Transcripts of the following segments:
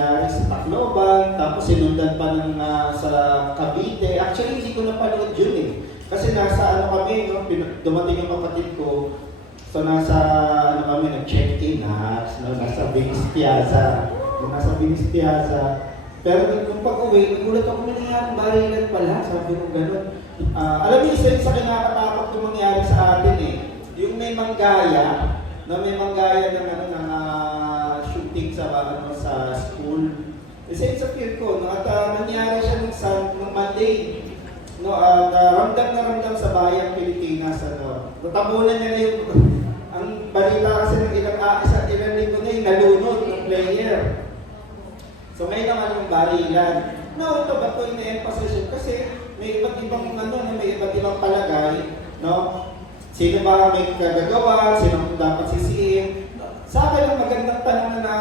nangyari sa Tacloban, tapos sinundan pa ng sa Cavite. Actually, hindi ko napanood yun eh. Kasi nasa ano kami, no? Dumating yung kapatid ko. So nasa ano kami, nag-check-in no? Nasa Venice Piazza. Nasa Venice Piazza. Pero nung pag-uwi, nagulat ako nangyayari, barilan pala. Sabi ko gano'n. Alam niyo, isa sa kinakatakot yung mangyari sa atin eh. Yung may manggaya, may manggaya ng ano, ng shooting sa sa school. Isa sa fear ko, no? At nangyari siya ng Monday. No, at ramdam na ramdam sa bayang Pilipinas. Ano, natabunan niya na yung ang balita kasi ng ilang linggo na yung nalunod ng player. So ngayon naman yung barilan. No, ito ba ito ina-emphasize kasi may iba't ibang may iba't ibang palagay, no? Sino ba may kagagawa, sino dapat sisihin? Sa akin ang magandang tanong na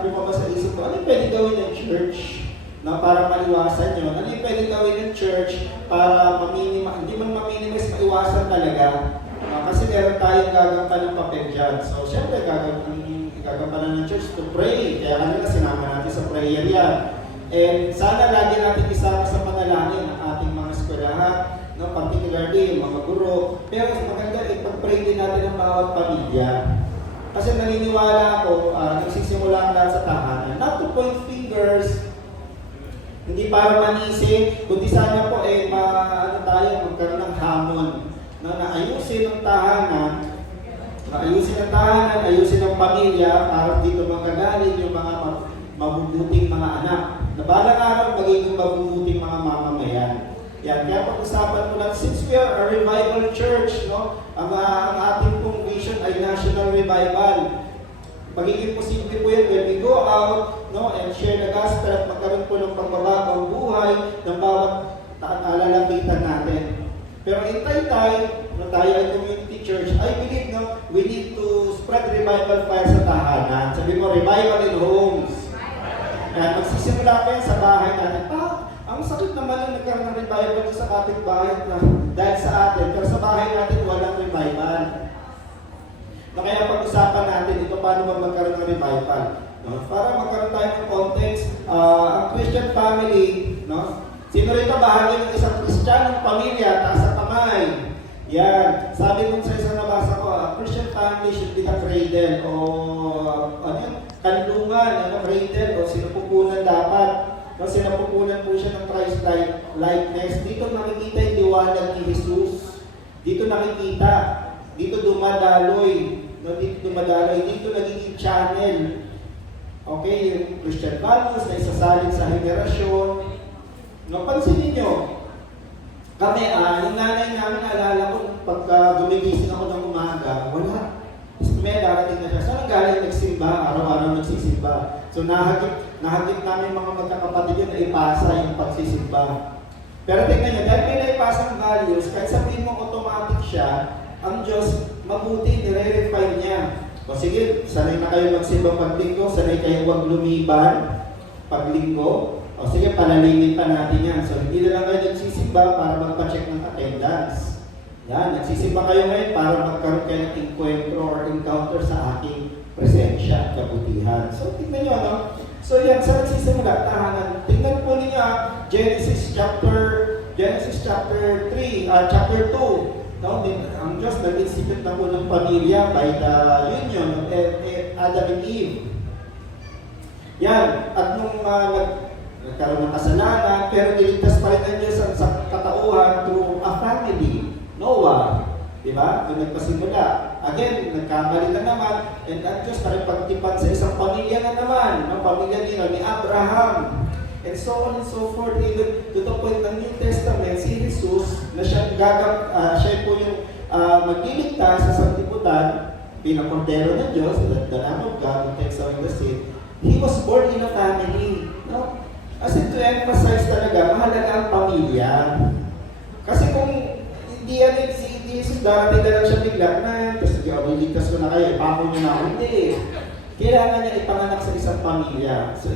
lumabas sa isip ko, ano yung pwede gawin ng church para maliwasan yun? Ano yung pwede gawin ng church para hindi man ma-minimize, maiwasan talaga? Kasi meron tayong gagampanan ng papel dyan. So, syempre, gagampanan ng church to pray. Kaya kanina sinama natin sa prayer yan. And sana lagi natin isama sa panalangin ang ating mga eskwelahan, no, particularly yung mga guro. Pero maganda, ipag-pray din natin ang bawat pamilya. Kasi naniniwala ako, nagsisimula ang lahat sa tahanan. Not to point fingers, hindi para manisi, kundi sana po magkaroon ng hamon. Na ayusin ang tahanan, ayusin ang pamilya para dito magagaling yung mga mabubuting mga anak. Na balang araw magiging mabubuting mga mamamayan. Yan, kaya pag-usapan ko lang, since we are a revival church, no, ang ating pong vision ay national revival. Magiging posible po yan when we go out, no, and share the gospel at magkaroon po ng pagbabagong buhay ng bawat lalapitan natin. Pero in Taytay, na tayo ay community church, I believe, no, we need to spread revival fire sa tahanan. Sabi mo, revival in homes. Kaya magsisimula pa yan sa bahay natin. Ang sakit naman na nagkaroon ng revival sa kapitbahay na dahil sa atin, pero sa bahay natin walang revival. Na kaya pag-usapan natin ito, paano ba magkaroon ng revival? No? Para magkaroon tayo ng context, ang Christian family, no? Sino rito bahagi ng isang Kristiyanong pamilya, taas sa kamay? Yan. Sabi nung sa isang nabasa ko, a Christian family should be the cradle o kanlungan, cradle o sinupupunan dapat. No, sinapupunan po siya ng Christ-likeness. Dito nakikita yung liwanag ni Jesus. Dito nakikita. Dito dumadaloy. No, dito nagiging channel. Okay, yung Christian values na isasalin sa henerasyon. No, pansinin nyo, kami, yung nanay namin, naalala ko, pagka gumigising ako ng umaga, wala. May darating na siya. Saan galing nagsimba? Araw-araw nagsisimba. So nahagip namin mga magkakapatid yun na ipasa yung pagsisimba. Pero tingnan nyo, dahil may naipasang values, kahit sabihin mo automatic siya, ang Diyos mabuti, nire-refine niya. O sige, sanay na kayo magsimba paglinggo, sanay kayo huwag lumiban paglinggo. O sige, palalingin pa natin yan. So hindi na lang kayo nagsisimba para magpa-check ng attendance. Yan, nagsisimba kayo ngayon para magkaroon kayo ng encuentro or encounter sa aking presensya at kabutihan. So tingnan nyo, ano? So yan, sa nagsisimula, tahanan. Tingnan po ninyo, Genesis chapter 3, chapter 2. No? Ang Diyos nag-institute na po ng pamilya by the union of Adam and Eve. Yan, at nung nagkaroon ng kasalanan, pero niligtas pa rin ang Diyos sa katauhan through a family. Noah, di ba? Doon nagpasimula. Again, nagkamali na naman, and ang Diyos nakipagtipan sa isang pamilya na naman, ng pamilya ni Abraham. And so on and so forth, even to the point ng New Testament, si Jesus, na siya po yung magliligtas sa sanlibutan, bilang kordero ng Diyos, the Lamb of God, who takes away the sin, he was born in a family. No? As in to emphasize talaga, mahalaga ang pamilya. Kasi kung hindi yan si Jesus, darating na lang siya bigla na, tapos liligtas ko na kayo, ipako nyo na ako. Hindi. Kailangan niya ipanganak sa isang pamilya. So,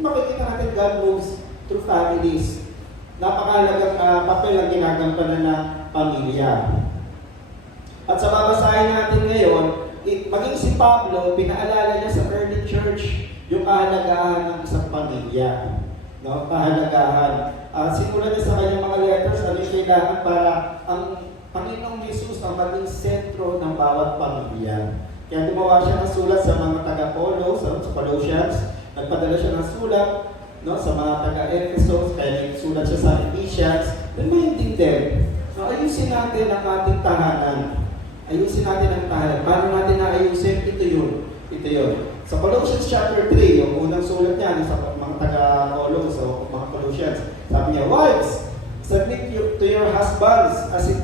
makikita natin God moves through families. Napakahalagang papel ang ginagampanan na pamilya. At sa babasahin natin ngayon, maging si Pablo, pinaalala niya sa early church yung kahalagahan ng isang pamilya. No? Kahalagahan. Simulan niya sa kanyang mga letters, ano yung kailangan para ang Panginoong Jesus ang maging sentro ng bawat pamilya. Kaya gumawa siya ng sulat sa mga taga-Polo, sa Colossians, nagpadala siya ng sulat, no, sa mga taga-Ephesus, kaya nagsulat siya sa Ephesians, reminding them, no, ayusin natin ang ating tahanan. Ayusin natin ang tahanan. Paano natin naayusin? Ito yun. Ito yun. Sa Colossians chapter 3, yung unang sulat niya sa mga taga-Polo, sa mga Colossians, sabi niya, wives, submit to your husbands as it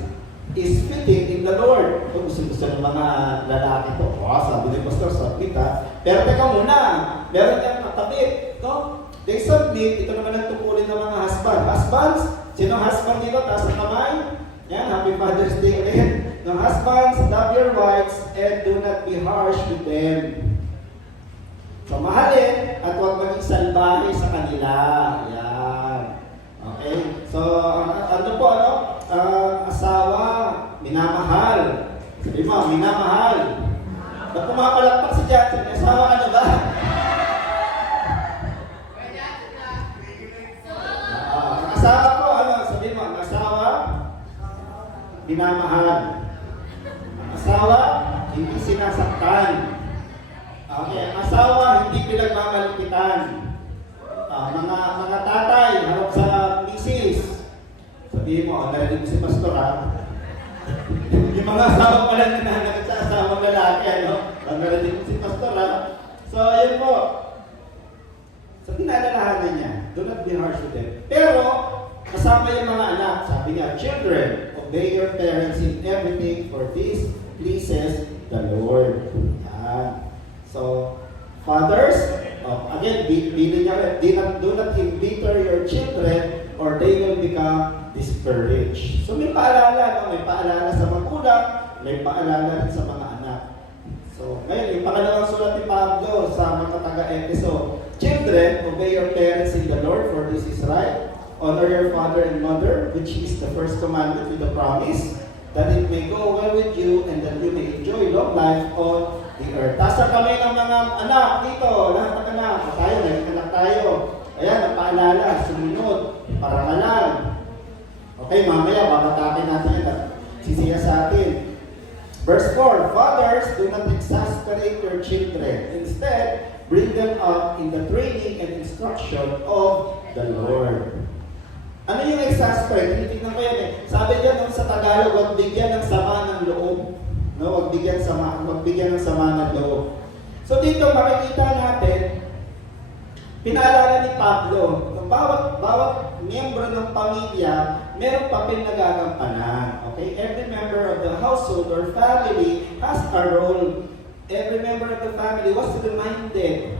is fitting in the Lord. Kung gusto ng mga lalaki to, sabi ni Pastor, submit ha. Pero teka muna, meron niyang katabit, no? They submit, ito naman ang tungkulin ng mga husband. Husbands, sino husband dito? Taas ang kamay. Yan, Happy Father's Day ulit. No, husbands, love your wives and do not be harsh with them. So, mahalin at huwag maging salbahe sa kanila. Yan. Okay? So, ano po, asawa, minamahal. Sabi mo, minamahal. Ba't pumapalakpak si Jackson? Asawa ka na ba? Asawa ko, sabi mo, ang asawa, minamahal. Ang asawa, hindi sinasaktan. Okay, ang asawa, hindi pinagmamalupitan. Mga tatay, harap sa misis. Sabihin mo, narinig mo si Pastor ha? Yung mga asawa pala na nananagad sa asawang lalaki, narinig mo si Pastor ha? So, ayun po. So, pinaalalahanan niya, do not be harsh with them. Pero, kasama yung mga anak, sabi niya, children, obey your parents in everything, for this pleases the Lord. Yan. So, fathers, again, bilin niya, do not embitter your children or they will become discouraged. So, may paalala, may paalala sa magulang, may paalala rin sa mga anak. So, ngayon, yung pangalawang sulat ni Pablo sa mga taga-Efeso, children, obey your parents in the Lord, for this is right. Honor your father and mother, which is the first commandment with the promise, that it may go well with you and that you may enjoy long life on the earth. Tasa kami ng mga anak dito, lahat ng anak, tayo, naging anak tayo. Ayan, napaalala, sumunod, parangalan. Okay, mamaya, babatakin natin yan at sisiya sa atin. Verse 4, fathers, do not exasperate your children. Instead, bring them up in the training and instruction of the Lord. Ano yung exasperate? Tinitignan ko yan eh. Sabi niya sa Tagalog, huwag bigyan ng sama ng loob. No, huwag bigyan ng sama ng loob. So dito makikita natin, pinaalala ni Pablo, bawat miyembro ng pamilya, merong papel na gagampanan. Okay? Every member of the household or family has a role. Every member of the family was reminded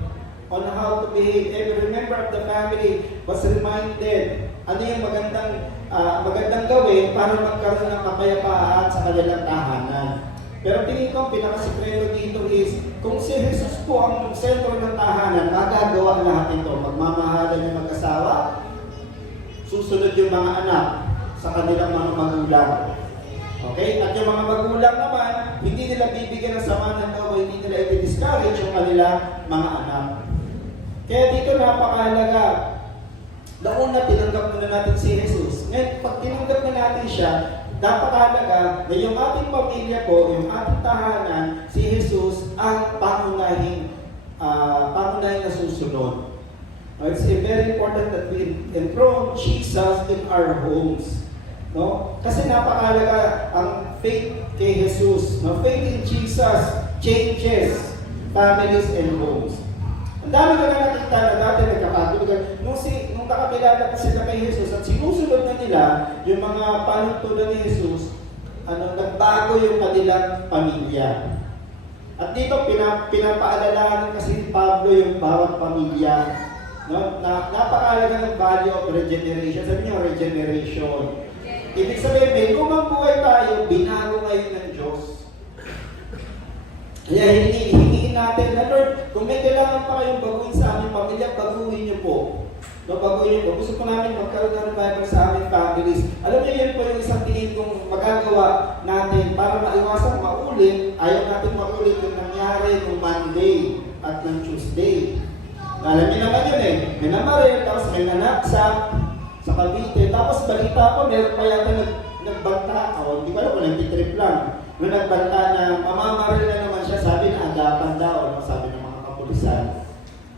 on how to behave. Every member of the family was reminded ano yung magandang gawin para magkaroon ng kapayapaan sa kanilang tahanan. Pero tingin ko, ang pinakasikreto dito is, kung si Jesus po ang sentro ng tahanan, magagawa lahat ito. Magmamahalan yung mag-asawa, susunod yung mga anak sa kanilang mga magulang. Okay? At yung mga magulang naman, hindi nila bibigyan ng sama ng loob, hindi nila i-discourage yung kanilang mga anak. Kaya dito napakahalaga. Noon na tinanggap na natin si Jesus. Ngayon, pag tinanggap na natin siya, napakahalaga na yung ating pamilya po, yung ating tahanan, si Jesus ang pangunahing na susunod. It's very important that we enthrone Jesus in our homes. No? Kasi napakahalaga ang faith kay Jesus. No? Faith in Jesus changes families and homes. Ang dami ka na nakita na dati nagkakatulugan. Nung kakapilala pa sila kay Jesus at sinusunod na nila yung mga panuntunan ni Jesus, nagbago yung kanilang pamilya. At dito, pinapaalalahan kasi ni Pablo yung bawat pamilya. No? Napakahalaga ng value of regeneration. Sabi niyo, regeneration. Ibig sabihin, may lumang buhay tayo, binago ngayon ng Diyos. Kaya hinihingiin natin na, Lord, kung may kailangan pa kayong baguhin sa aming pamilya, baguhin niyo po. No, baguhin niyo po. Gusto po namin magkaroon ng revival sa aming families. Alam niyo, yun po yung isang tingin kong magagawa natin para maiwasan maulit. Ayaw natin maulit yung nangyari ng Monday at ng Tuesday. Alam niyo naman yun eh. May namaril, tapos may nanaksak sa Cavite. Tapos balita ko, meron pa yata nagbanta. O, hindi ko alam kung nagtitrip lang. Nung nagbanta na mamamaril na naman siya, sabi na agapan daw. Ano sabi ng mga kapulisan.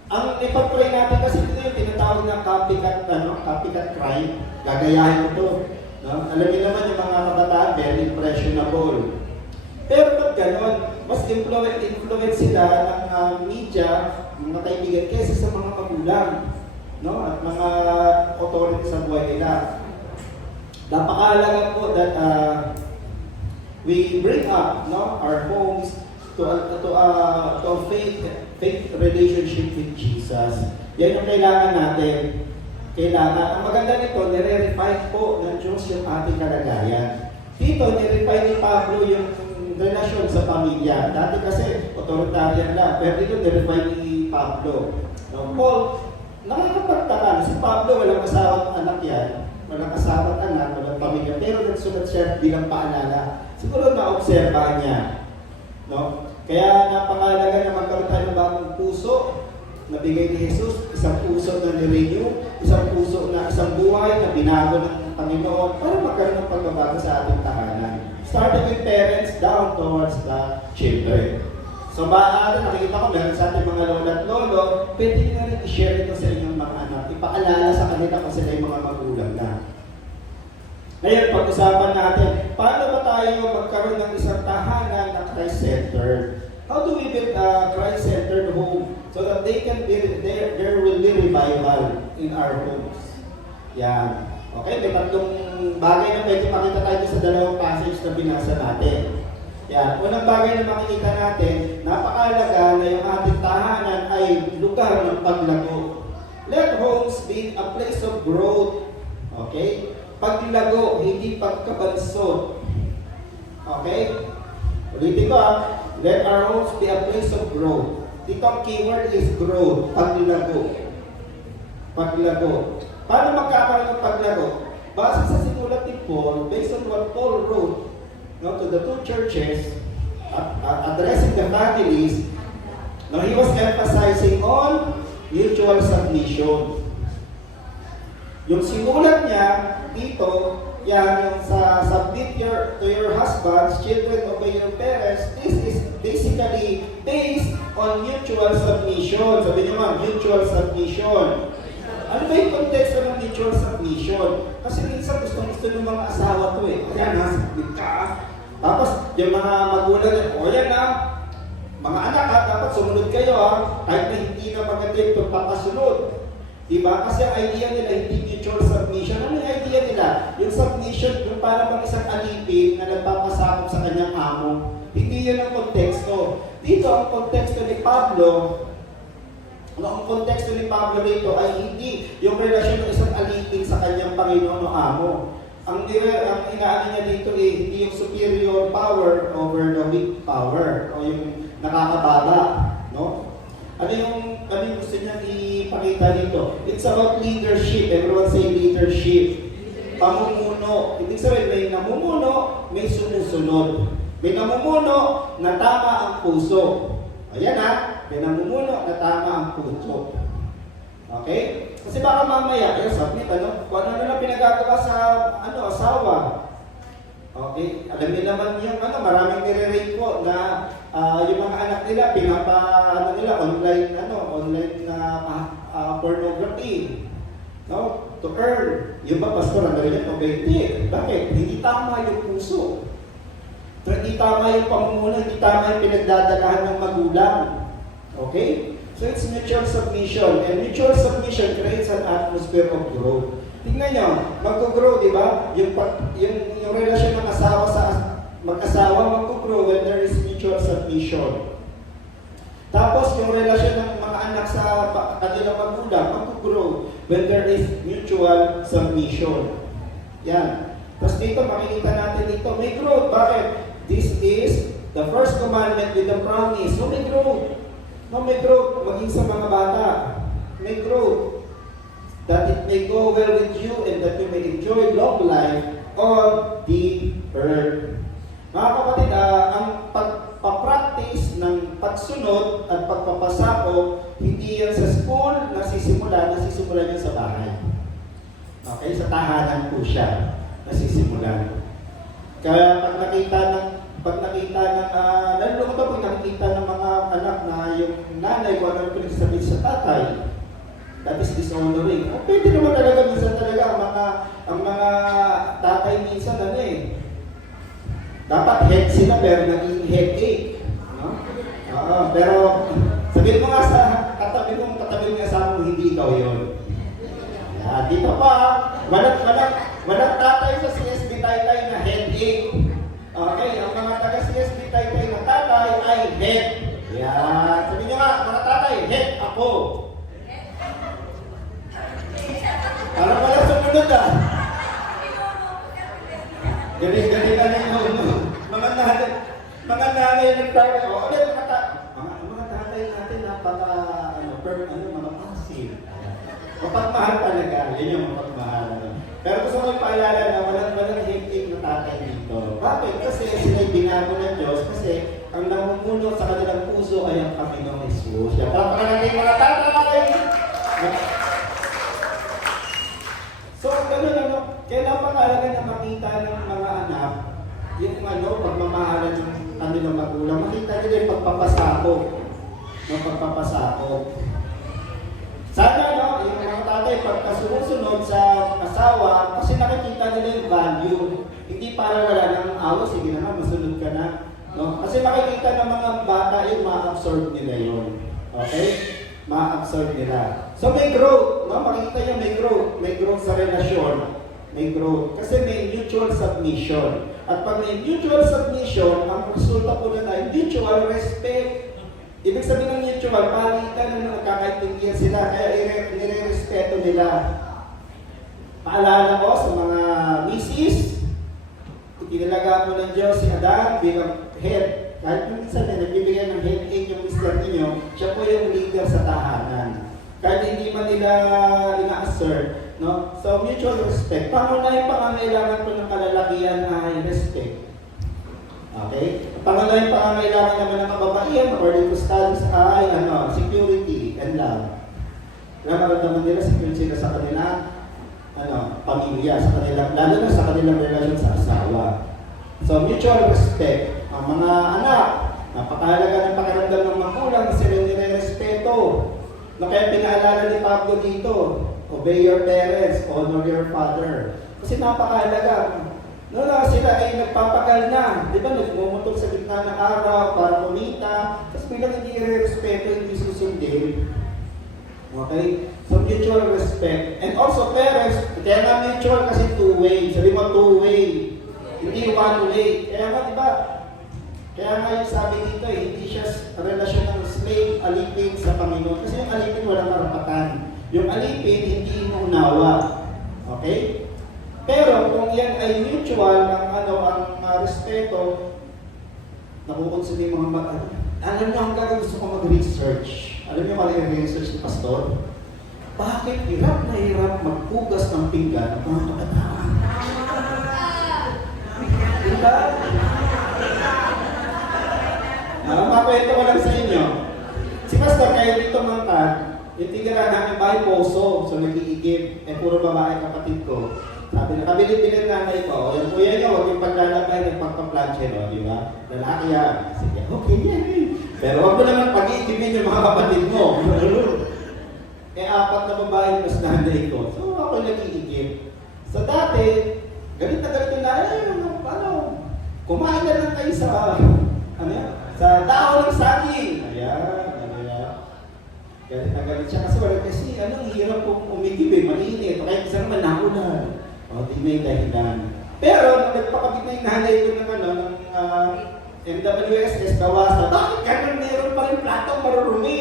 Ang ipag-pray natin kasi ito yung tinatawag na copycat crime. Gagayahin ko to. No? Alam niyo naman yung mga kabataan, very impressionable. Pero pag gano'n, mas influence sila ng media, mga kaibigan, kaysa sa mga magulang, no? At mga authority sa buhay nila. Napakahalaga po that we bring up, no, our homes to a faith relationship with Jesus. Yan yung kailangan natin. Ang maganda nito, nire-refine po ng Diyos yung ating kalagayan. Dito, nire-refine ni Pablo yung relasyon sa pamilya. Dati kasi, authoritarian lang. Pero dito, nire-refine ni Pablo. Paul, nakakapagtaka. Si Pablo, walang asawang anak yan. Walang asawang anak, walang pamilya. Pero nagsulat siya bilang paalala. Siguro na-observa niya. No? Kaya napakalaga na magkaroon tayo ng bagong puso na bigay ni Jesus, isang puso na ni-renew, isang puso na isang buhay na binago ng Panginoon para magkaroon ng pagbabago sa ating tahanan. Starting with parents down towards the children. So nakikita ko meron sa ating mga lola at lolo, pwede nyo rin i-share ito sa inyong mga anak. Ipaalala sa kanila kung sila yung mga magulang na. Ngayon, pag-usapan natin, paano ba tayo magkaroon ng isang tahanan na Christ-centered? How do we build a Christ-centered home so that there will be revival in our homes? Yan. Okay, may tatlong bagay na pwede makita tayo sa dalawang passage na binasa natin. Yan. Unang bagay na makikita natin, napakahalaga na yung ating tahanan ay lugar ng paglago. Let homes be a place of growth. Okay? Paglago, hindi pagkabansot. Okay? Ulitin ko let our homes be a place of growth. Dito ang keyword is growth, paglago. Paglago. Paano magkakaroon ng paglago? Base sa sinulat ni Paul, based on what Paul wrote to the two churches, addressing the families, he was emphasizing on mutual submission. Yung sinulat niya dito, yan yung sa submit to your husbands, children, obey your parents. This is basically based on mutual submission. Sabi niyo mutual submission. Ano ba yung context ng mutual submission? Kasi minsan gusto ng mga asawa to eh. Ayan submit ka. Tapos yung mga magulang, yan mga anak dapat sumunod kayo kahit na hindi na maganda yung pagpapasunod. Diba? Kasi ang idea nila hindi mutual submission. Ano yung idea nila? Yung submission, yung para bang isang alipin na nagpapasakop sa kanyang amo. Hindi yun ang konteksto. Dito, ang konteksto ni Pablo, dito ay hindi yung relasyon ng isang alipin sa kanyang Panginoon o amo. Ang inaano niya dito hindi yung superior power over the weak power o yung nakakababa. No? Ano yung gusto niya ipakita dito? It's about leadership. Everyone say leadership. Pamumuno. Ibig sabihin, may namumuno, may sumusunod. May namumuno na tama ang puso. Ayan may namumuno na tama ang puso. Okay? Kasi baka mamaya, submit, kung ano na pinagagawa sa asawa. Okay? Alam niyo naman yung maraming nire-rate po na yung mga anak nila, online pornography. No? To earn. Yung ba, pastor, ang galing ito? Hindi. Bakit? Hindi tama yung puso. Hindi tama yung pamumuno, hindi tama yung pinagdadalahan ng magulang. Okay? So it's mutual submission. And mutual submission creates an atmosphere of growth. Tingnan nyo, mag-grow, di ba? Yung relasyon ng asawa sa mag-asawa, mag-grow when there is mutual submission. Tapos yung relasyon ng mga anak sa kanilang magulang, mag-grow when there is mutual submission. Yan. Tapos dito, makikita natin dito, may growth. Bakit? This is the first commandment with the promise. So may growth. No, may growth. Maging sa mga bata. May growth. That it may go well with you and that you may enjoy long life on the earth. Mga kapatid, ang pagpa-practice ng pagsunod at pagpapasako, hindi yan sa school, nasisimulan yun sa bahay. Okay, sa tahanan po siya nasisimulan. Kaya pag nakita ng lalo ko pag nakikita ng mga anak na yung nanay ko ano pinagsasabi sa tatay, that is dishonoring. O pwede naman talaga minsan talaga ang mga tatay minsan dapat head sila pero naging headache. No? Pero sabihin mo nga sa katabi mo nga hindi ikaw yun. Dito pa, walang tatay sa CSB Taytay na headache. Okay, ang mga taga CSB Taytay na tatay ay head. Yan. Sabi nyo nga, mga tatay, head ako. Parang wala sumunod Galing yun. Mga nanay nagtawag. Ulit, mga tatay natin mga massive. Mapagmahal talaga. Yan yung mapagmahal. Pero gusto ko ipaalala na walang higit na tatay dito. Bakit? Kasi sila'y binago ng Diyos kasi ang namumuno sa kanilang puso ay ang Panginoong Hesus. Yan. Natin mga tatay! So, ganun kaya napakalaga na makita ng mga anak yung pagmamahalan ng kanilang magulang. Makita nila yung pagpapasakop. Sana, yung mga tatay, pagka sumusunod sa asawa, kasi nakikita nila yung value. Hindi para wala nang awa, sige naman, masunod ka na. No? Kasi makikita ng mga bata yung ma-absorb nila yun. Okay? Ma-absorb nila. So may growth. No? Makikita nyo may growth. May growth sa relasyon. May growth. Kasi may mutual submission. At pag may mutual submission, ang resulta po na ay mutual respect. Ibig sabihin ng mutual, palitan na nagkakaintindihan sila, kaya nire-respeto nila. Paalala ko sa mga misis, itinalaga po ng Diyos si Adan bilang head. Kahit minsan nagbibigay ng headache yung mister ninyo, siya po yung leader sa tahanan. Kahit hindi man nila ina-assert, no? So, mutual respect. Pangunahing pangangailangan po ng kalalakihan ay respect. Okay? Pangunahing pangangailangan naman ng kababaihan according to studies ay security and love. Nararamdaman nila secure sila sa kanilang pamilya, sa kanilang, lalo na sa kanilang relasyon sa asawa. So, mutual respect. Ang mga anak, napakahalaga ng pakiramdam ng magulang na sila nire-respeto. Kaya pinaalala ni Pablo dito, obey your parents, honor your father. Kasi napakahalaga. Sila ay nagpapagal na. Di ba, nagmumutol sa gitna ng araw para kumita. Tapos bilang hindi respeto, hindi susundin. Okay? So, mutual respect. And also, parents, kaya nga mutual kasi two-way. Sabi mo, two-way. Hindi one-way. Kaya nga, di ba, kaya nga yung sabi dito, hindi siya relasyon ng slave, alipin sa Panginoon. Kasi yung alipin walang karapatan. Yung alipin, hindi inuunawa. Okay? Pero kung yan ay mutual, ang respeto, nakukonsumi mga alam niyo, hanggang gusto ko mag-research. Alam niyo kung yung research ni Pastor? Bakit hirap na hirap magpugas ng pinggan ng mga kabataan? Diba? Makwento ko lang sa inyo. Si Pastor, kayo dito mangkad, yung tinira namin bahay poso, so nag-iigib, puro babae kapatid ko. Sabi na, kabilit-bilit nanay ko, yung kuya niyo, huwag yung paglalabay, nagpagpa-planche, no? Di ba? Lalaki yan. Sige, okay yan eh. Pero huwag mo naman pag-iigibin yung mga kapatid mo. Apat na babae mas nanay ko. So ako nag-iigib. So dati, galit na galit yung nanay, kumain na lang kayo sa, sa dahon ng saging. Galit na galit siya kasi hirap pong umigib mainit. Kaya isa naman nakulan. Di may dahilan. Pero, nagpakabit na yung nanay ko ng MWSS, kawasan. Bakit ganun meron pa rin platong marurumi?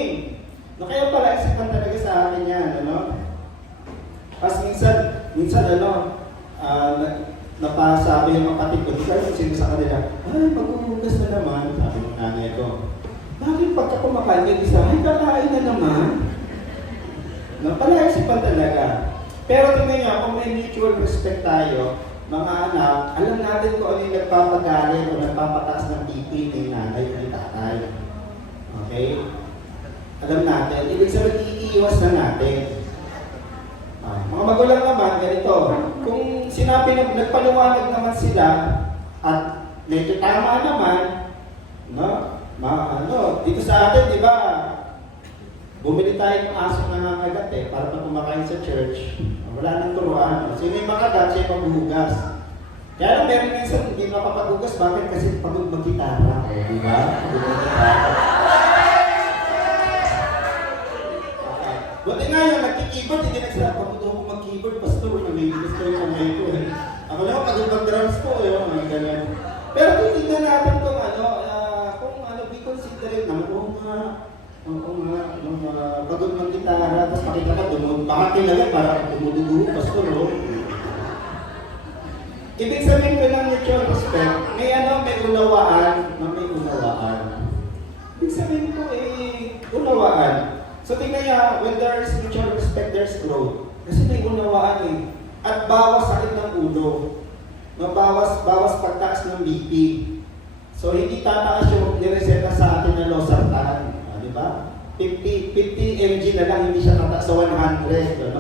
Kaya pala, isipan talaga sa akin yan, Kasi minsan, napasabi yung mga kapatid ko, di ka sino sa kanila, ay, maghuhugas na naman, sabi ng nanay ko. Bakit pagka kumakain ka isa, ay, kakain na naman. Palaisipan talaga. Pero tingnan nyo, kung may mutual respect tayo, mga anak, alam natin kung ano yung nagpapagalit o nagpapataas ng BP ni nanay o ni tatay. Okay? Alam natin, ibig sabihin, iiwas na natin. nagpaliwanag naman sila at medyo tama naman, no? Dito sa atin, di ba, bumili tayo ng aso na nangangagat para pag kumakain sa church, wala nang turuan. Sino yung makagat, siya yung maghuhugas. Kaya lang, meron minsan hindi makapaghugas, bakit? Kasi pagod mag-gitara. Di ba? Pagod mag-gitara. Buti nga yun, nagki-keyboard, hindi nagsasabi, pagod ako mag-keyboard, pastor, namiligis ko yung kamay ko. Ako lang, pagod mag-drums ko, mga ganyan. Pero titignan natin kung be considerate naman, pagod mag-gitara, tapos makita ka, baka kilala, para dumudugo, pastor, Ibig sabihin ko lang mutual respect, may unawaan. Ibig sabihin ko, unawaan. So tingnan niya, when there is mutual respect, there's growth. Kasi may unawaan At bawas sakit ng ulo. Bawas pagtaas ng BP. So hindi tataas yung nireseta sa atin na losartan. Di ba? 50 mg na lang, hindi siya tataas sa 100.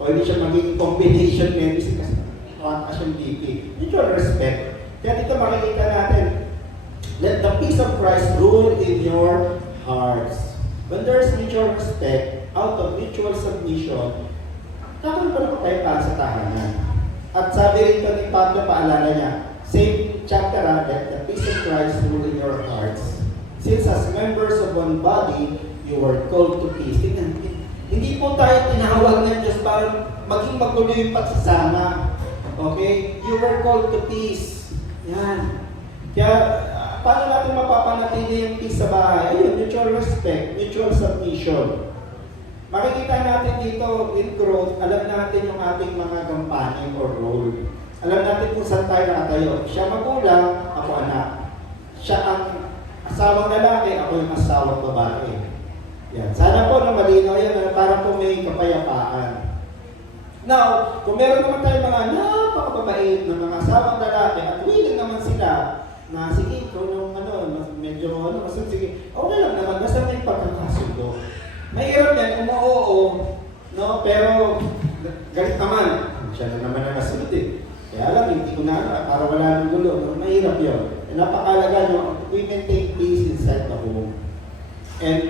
O hindi siya maging combination medicine kasi mataas yung BP. Mutual respect. Kaya dito makikita natin, let the peace of Christ rule in your hearts. When there is mutual respect, out of mutual submission, takot pa naman tayo sa tahanan. At sabi rito ni Pablo, paalala niya, same chapter, let the peace of Christ rule in your hearts. Since as members of one body, you were called to peace. Hindi po tayo tinawag ng Diyos para maging magulo yung pagsasama. Okay? You were called to peace. Yan. Kaya, paano natin mapapanatili yung peace sa bahay? Ayun, mutual respect, mutual submission. Makikita natin dito in growth, alam natin yung ating mga gampanin or role. Alam natin kung saan tayo nakatayo. Siya magulang, ako anak. Siya ang asawang lalaki, ako yung asawang babae. Yan. Sana po na malinaw yan, para po may kapayapaan. Now, kung meron naman tayo mga napakababait na mga asawang lalaki at willing naman sila na sige, ikaw yung medyo sige, okay lang naman, basta may pagkakasundo. Mahirap yan, umuoo, no? Pero galit naman. Siya na naman ang kasunod Kaya alam, hindi ko na, para wala ng gulo. Mahirap yun. Napakalaga, we maintain peace inside the home. And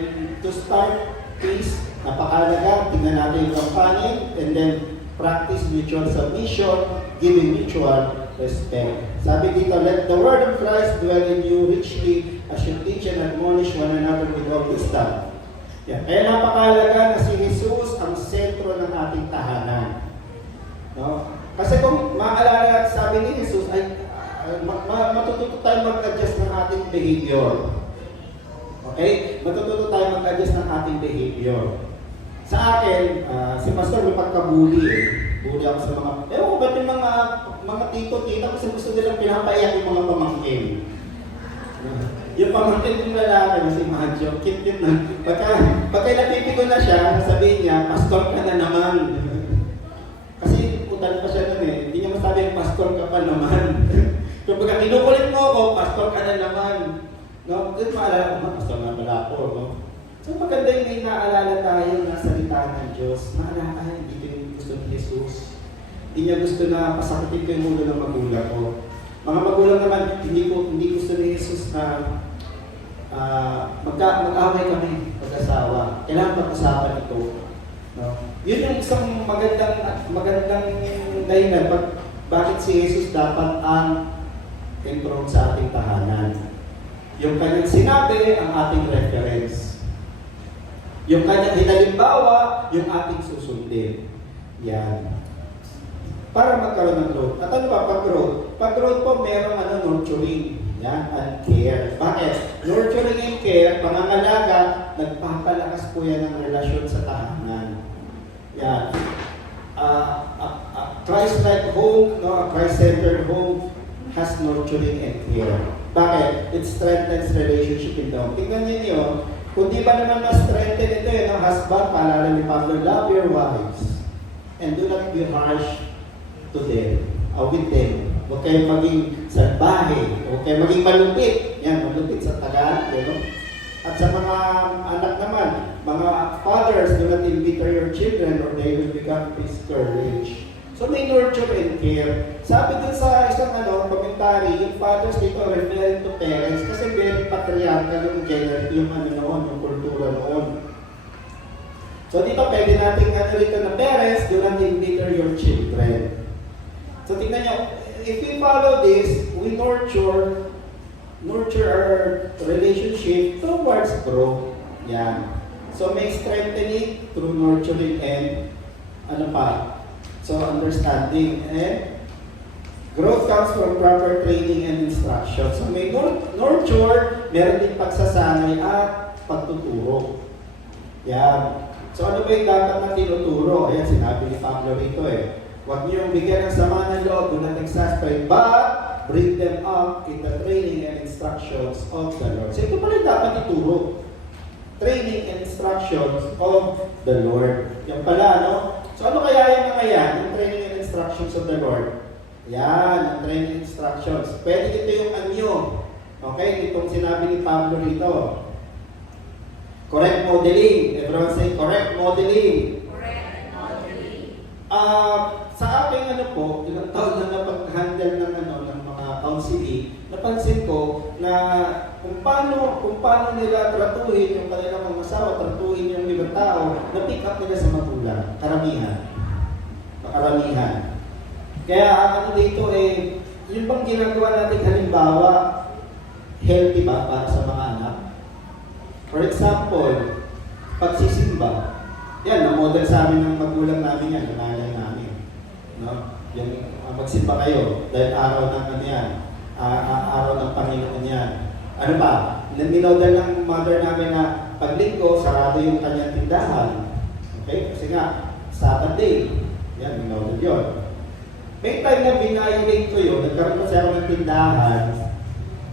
to start peace, napakalaga, tingnan natin yung kampanin, and then practice mutual submission, giving mutual respect. Sabi dito, let the word of Christ dwell in you richly as you teach and admonish one another with all wisdom. Yeah. Kaya napakalaga na si Jesus ang sentro ng ating tahanan. No? Kasi kung maalala, sabi ni Jesus, ay matututo tayo mag-adjust ng ating behavior. Okay? Matututo tayo mag-adjust ng ating behavior. Sa akin, si Pastor may pagka-bully Bully ako sa mga, ko ba't yung mga tito-tita kasi gusto nilang pinapaiyak yung mga pamangkin. Yung pamangkin yung lalaki, si Macho, cute na. Pagka napipigo na siya, sabihin niya, pastor ka na naman. Kasi utal pa siya nun hindi niya masabi, pastor ka pa naman. So pagka kinukulit mo ako, pastor ka na naman. No? Doon maalala ko, pastor nga pala ako. No? So maganda yung may naalala tayo na salita ng Diyos. Maalala, hindi ko yung gusto ni Jesus. Hindi niya gusto na pasakitin ko yung ulo ng magulang ko. Mga magulang naman, hindi gusto ni Jesus na mag-away kami, mag-asawa. Kailangan pag-usapan ito. No? Yun yung isang magandang dahilan bakit si Jesus dapat ang enthroned sa ating tahanan. Yung kanyang sinabi, ang ating reference. Yung kanyang hinalimbawa, yung ating susundin. Yan. Para magkaroon ng growth. At ano ba pag-growth? Pag-growth po, merong nurturing. Yan, and care. Bakit? Nurturing and care, pangangalaga, nagpapalakas po yan ng relasyon sa tahanan. Yan. Christ-like home, a Christ-centered home, has nurturing and care. Bakit? It strengthens relationship in the home. Tingnan niyo, kung di ba naman ma-strengthen ito husband, paalala ni Pablo, love your wives and do not be harsh to them, with them. Huwag kayong maging salbahe, huwag kayong maging malupit. Yan, malupit sa Tagalog. At sa mga anak naman, mga fathers, do not embitter your children or they will become discouraged. So So may nurture and care. Sabi dun sa isang commentary, yung fathers dito referring to parents kasi very patriarchal yung gender, yung yung kultura noon. So dito pwede natin rito na parents, do not embitter your children. So tingnan nyo, if we follow this, we nurture our relationship towards growth. Yan. So may strengthening through nurturing and so understanding, and growth comes from proper training and instruction. So may nurture, meron din pagsasanay at pagtuturo. Yan. So ano ba yung dapat na tinuturo? Ayan, sinabi ni Pablo rito Huwag niyong bigyan ng sama ng loob, do not exasperate, but bring them up in the training and instructions of the Lord. So ito pala yung dapat ituro. Training and instructions of the Lord. Yan pala, So ano kaya yung mga yan? Yung training and instructions of the Lord. Yan, yung training and instructions. Pwede dito yung anyo. Okay, itong sinabi ni Pablo rito. Correct modeling. Everyone say correct modeling. Correct modeling. Sa aking ilang taon na napag-handle ng mga counseling, napansin ko na kung paano nila tratuhin yung kanilang mga asawa, tratuhin yung ibang tao, na-pick up nila sa magulang. Karamihan. Kaya dito yung bang ginagawa natin halimbawa, healthy ba para sa mga anak? For example, pagsisimba. Yan, na-model sa amin ng magulang namin yan, nanay namin. Yung magsimba kayo, dahil araw ng araw ng Panginoon yan. Ano pa? Minodel ng mother namin na paglinggo, sarado yung kanyang tindahan. Okay? Kasi nga, Saturday. Yan, minodel yun. May time na binayagin ko yun, nagkaroon kasi ako ng tindahan.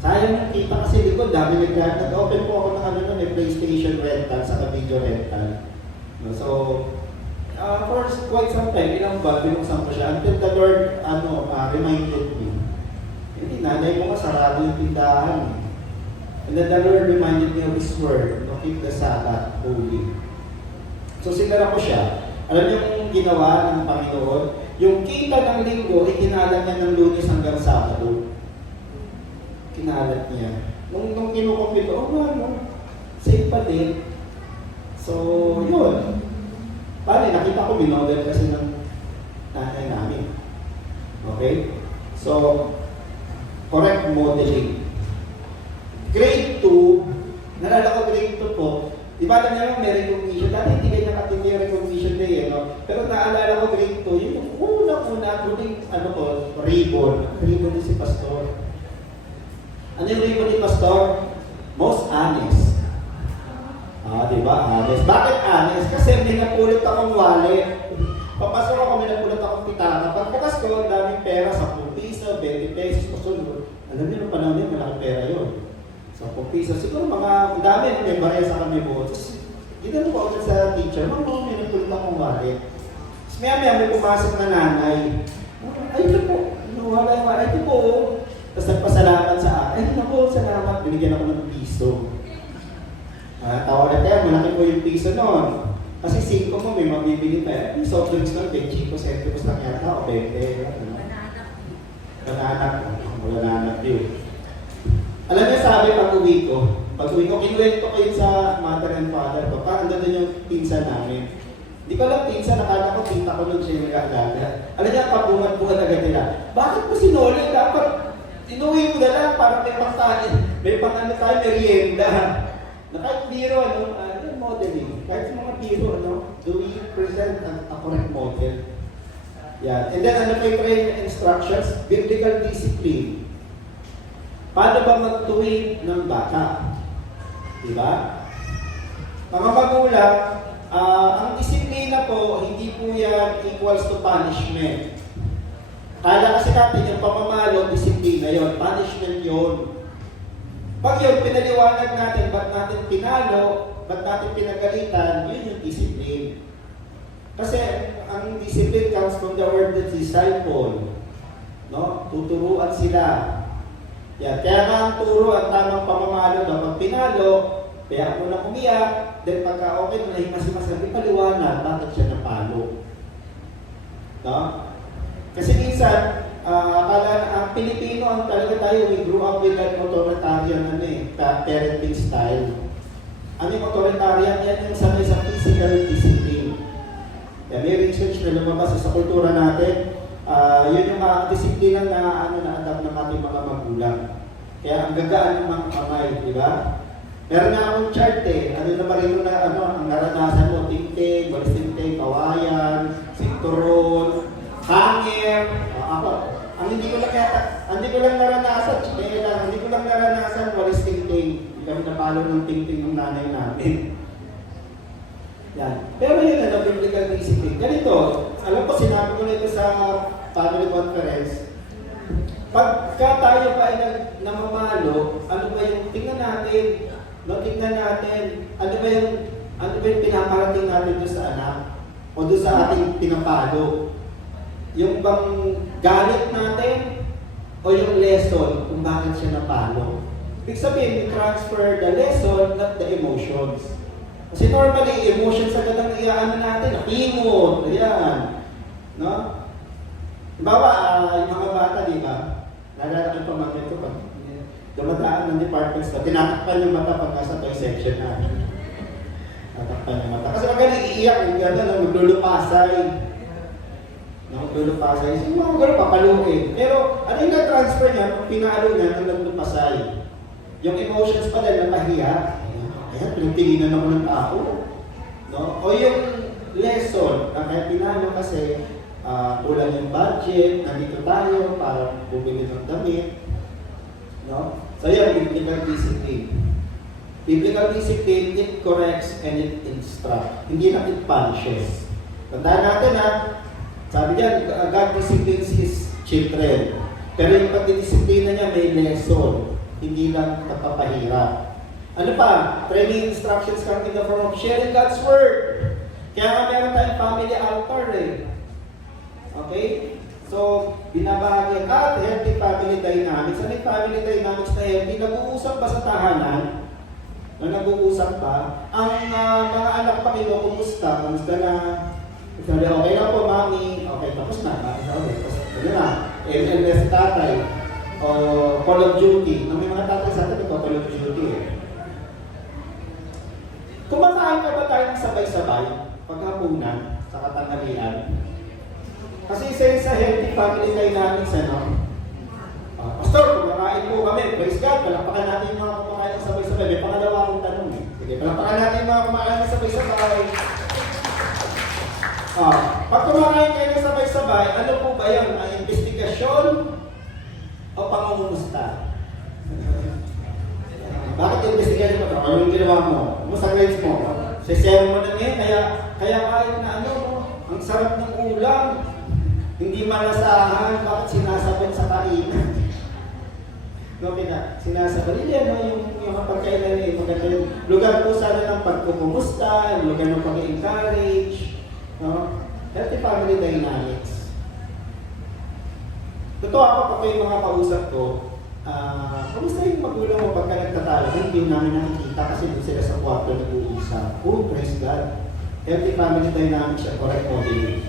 Sayang yung kita kasi likod, dami nag-open po ako ng may PlayStation rental, saka video rental. So, for quite some time, ilang ba, binuksan ko siya until the Lord reminded me. Hindi, nanay mo sarado yung tindahan. And then the Lord reminded me of His word, to keep the Sabbath holy. So sinara ko siya. Alam niyo yung ginawa ng Panginoon? Yung kita ng linggo, ikinalat niya ng Lunes hanggang Sabado. Kinalat niya. Nung kinukumpito, safe pa din. So, yun. Pare, nakita ko minodel kasi ng nanay namin. Okay? So, correct modeling. Grade 2, nalala ko grade 2 po, di ba naman may recognition? Dati hindi kayo nakatindi yung recognition day, Pero naalala ko grade 2, yung unang-una, huling, ribbon. Ribbon din si Pastor. Ano yung ribbon ni Pastor? Most honest. Di ba? Honest. Bakit honest? Kasi may napulot akong wallet. Papasok ako, may napulot akong pitaka. Pagbukas ko, daming pera, 10 piso, 20 pesos, pasunod. Alam niyo, nung panahon yun, malaking pera yun. 10 piso. Siguro mga dami, may barya sa kami po. Tapos, ginano ko ako sa teacher, may napulot akong wallet. Tapos may pumasok na nanay. Ay, ito po. Wala yung wallet. Ito po. Tapos nagpasalamat sa akin. Ay, naku, salamat. Binigyan ako ng piso. Tawa na tayo, malaki po yung piso noon. Kasi 5 mo, may mabibili pa. Yung soft drinks noon, 25 centimos lang yata, o 20. Bananak yun. Alam niyo, sabi pag-uwi ko, kinuwento ko yun sa mother and father ko, parang doon yung pinsan namin. Hindi ko lang pinsan, nakala ko, tita ko nung siya nag-alaga. Alam niya, pabuhat-buhat agad nila. Bakit mo sinuli? Dapat, inuwi mo na lang, parang may pangtahin, may merienda. Na kahit biro, modeling. Kahit mga biro, do we present a correct model? Yan. And then, yung training instructions? Biblical discipline. Paano ba magtuwid ng bata? Diba? Mga magulang, ang disiplina po, hindi po yan equals to punishment. Kala kasi natin yung pamamalo, disiplina yon, punishment yon. Pag yun, pinaliwanag natin, ba't natin pinalo, ba't natin pinagalitan, yun yung discipline. Kasi ang discipline comes from the word disciple. Tuturuan sila. Yan. Kaya nga ang turo, ang tamang pamamalo, pag pinalo, kaya mo na umiyak, then pagka okay, nahimas-himas, paliwanag, bakit siya napalo. Kasi minsan, akala ang Pilipino, ang talaga tayo, we grew up with that authoritarian parenting style. Ano yung authoritarian? Yan yung sanay sa physical discipline. Kaya may research na lumabas sa kultura natin, yun yung disiplina na na-adapt ng ating mga magulang. Kaya ang gagaan ng mga kamay, di ba? Meron na akong chart ano na ba rin na ang naranasan mo, tingting, balis tingting, kawayan, sinturon, hanger, ako. Ang hindi ko lang naranasan, hindi ko lang naranasan, balis tingting. Hindi kami napalo ng tingting ng nanay namin. Yan. Pero yun biblical discipline. Ganito, alam ko sinabi ko na ito sa family conference, pagka tayo pa ay namamalo, ano ba yung tingnan natin, ano ba yung pinaparating natin doon sa anak o doon sa ating pinapalo? Yung bang galit natin o yung lesson kung bakit siya napalo? Ibig sabihin, we transfer the lesson, not the emotions. Kasi normally, emotions agad ang iaan natin, nakingot, ayan. No? Diba yung mga bata, di ba? Nalala ko pamangkin ko pa. Dumadaan ng department store, tinatakpan yung mata pag nasa toy section na. Tatakpan yung mata. Kasi magaling iiyak, yung gano'n, maglulupasay. Maglulupasay. Sige mo, gano'n, papaluin. Pero, ano yung na-transfer niya, kung pinalo niya, nung naglupasay. Yung emotions pa din, napahiya. Ayan, pinagpilinan ako ng tao. No? O yung lesson, na kaya pinalo kasi, kulang yung budget, nandito tayo para bumili ng damit. No? So yan, biblical discipline. Biblical discipline, it corrects and it instructs. Hindi lang it punishes. Tandaan natin sabi niya, God disciplines His children. Pero yung pagdidisiplina niya may lesson, hindi lang napapahirap. Ano pa? Training instructions come in the form of sharing God's Word. Kaya nga meron tayong family altar Okay? So, binabahagi at healthy family dynamics. Ano yung family dynamics na healthy? Nag-uusap ba sa tahanan? Nag-uusap ba? Ang mga anak pa kumusta? Kamusta na? Sabi, okay na po, mami. Okay, tapos na. Okay, tapos na. ML si tatay. O Call of Duty. May mga tatay sa atin, ito Call of Duty Kumakain ka ba tayo ng sabay-sabay? Paghapunan, sa katanghalian? Kasi isa sa healthy family dynamics, Pastor, kumakain po kami. Praise God, palakpakan natin yung mga kumakain ng sabay-sabay. May pangalawa akong tanong Sige, palakpakan natin yung mga kumakain ng sabay-sabay. Pag kumakain kayo ng sabay-sabay, ano po ba yan? Ang investigasyon o pangungumusta? Bakit investigasyon mo? Ano yung ginawa mo? Kumusta grades mo? Sisero mo na ngayon, kaya kahit na ang sarap ng ulam. Hindi malasahan, bakit sinasabot sa kainan? Sinasabot yung pagkainan maganda yung lugar po sana ng pagkukumusta, lugar ng pag-encourage, healthy family dynamics. Totoo ako pag yung mga kausap ko, kamusta yung magulang mo pagka nagtatalo? Hindi namin nakikita kasi doon sila sa kwarto nag-uusap. Praise God. Healthy family dynamics siya, correct modeling.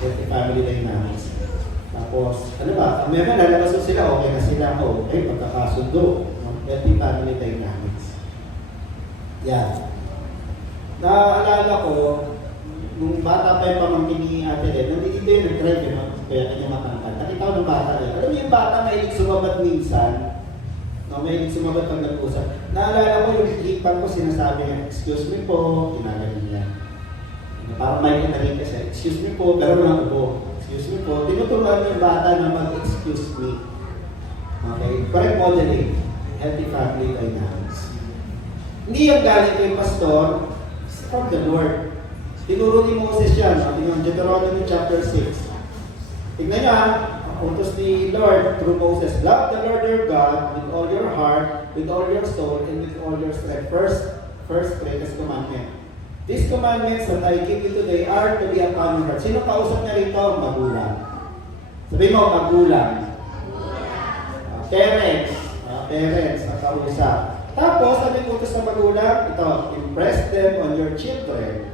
Healthy family dynamics. Tapos, meron lalabas sila, okay na sila, okay, pagkakasundo. Healthy family dynamics. Yan. Naalala ko, nung bata pa yung pamangkin ni Ate Len, nandito yung nag-drive kaya kanya matangkad. Nakita ko ng bata Alam mo yung bata mahilig sumabat minsan, mahilig sumabat pag nag-usap. Naalala ko yung hipag ko, sinasabi niya, excuse me po, ginagaling niya. Parang may naging kasi, excuse me po, pero walang upo. Excuse me po. Tinuturuan yung bata na mag-excuse me. Okay? Correct modeling. Healthy family dynamics. Hindi yung galing kay pastor, it's from the Lord. Tinuro ni Moses yan. Tingnan, Deuteronomy chapter 6. Tignan niya, utos ni Lord through Moses, love the Lord your God with all your heart, with all your soul, and with all your strength. First greatest commandment. These commandments that I give you today are to be upon your heart. Sino kausap na rito? Magulang. Sabi mo, magulang. Parents. Parents ang kausap. Tapos, sabi ko sa magulang, ito, impress them on your children.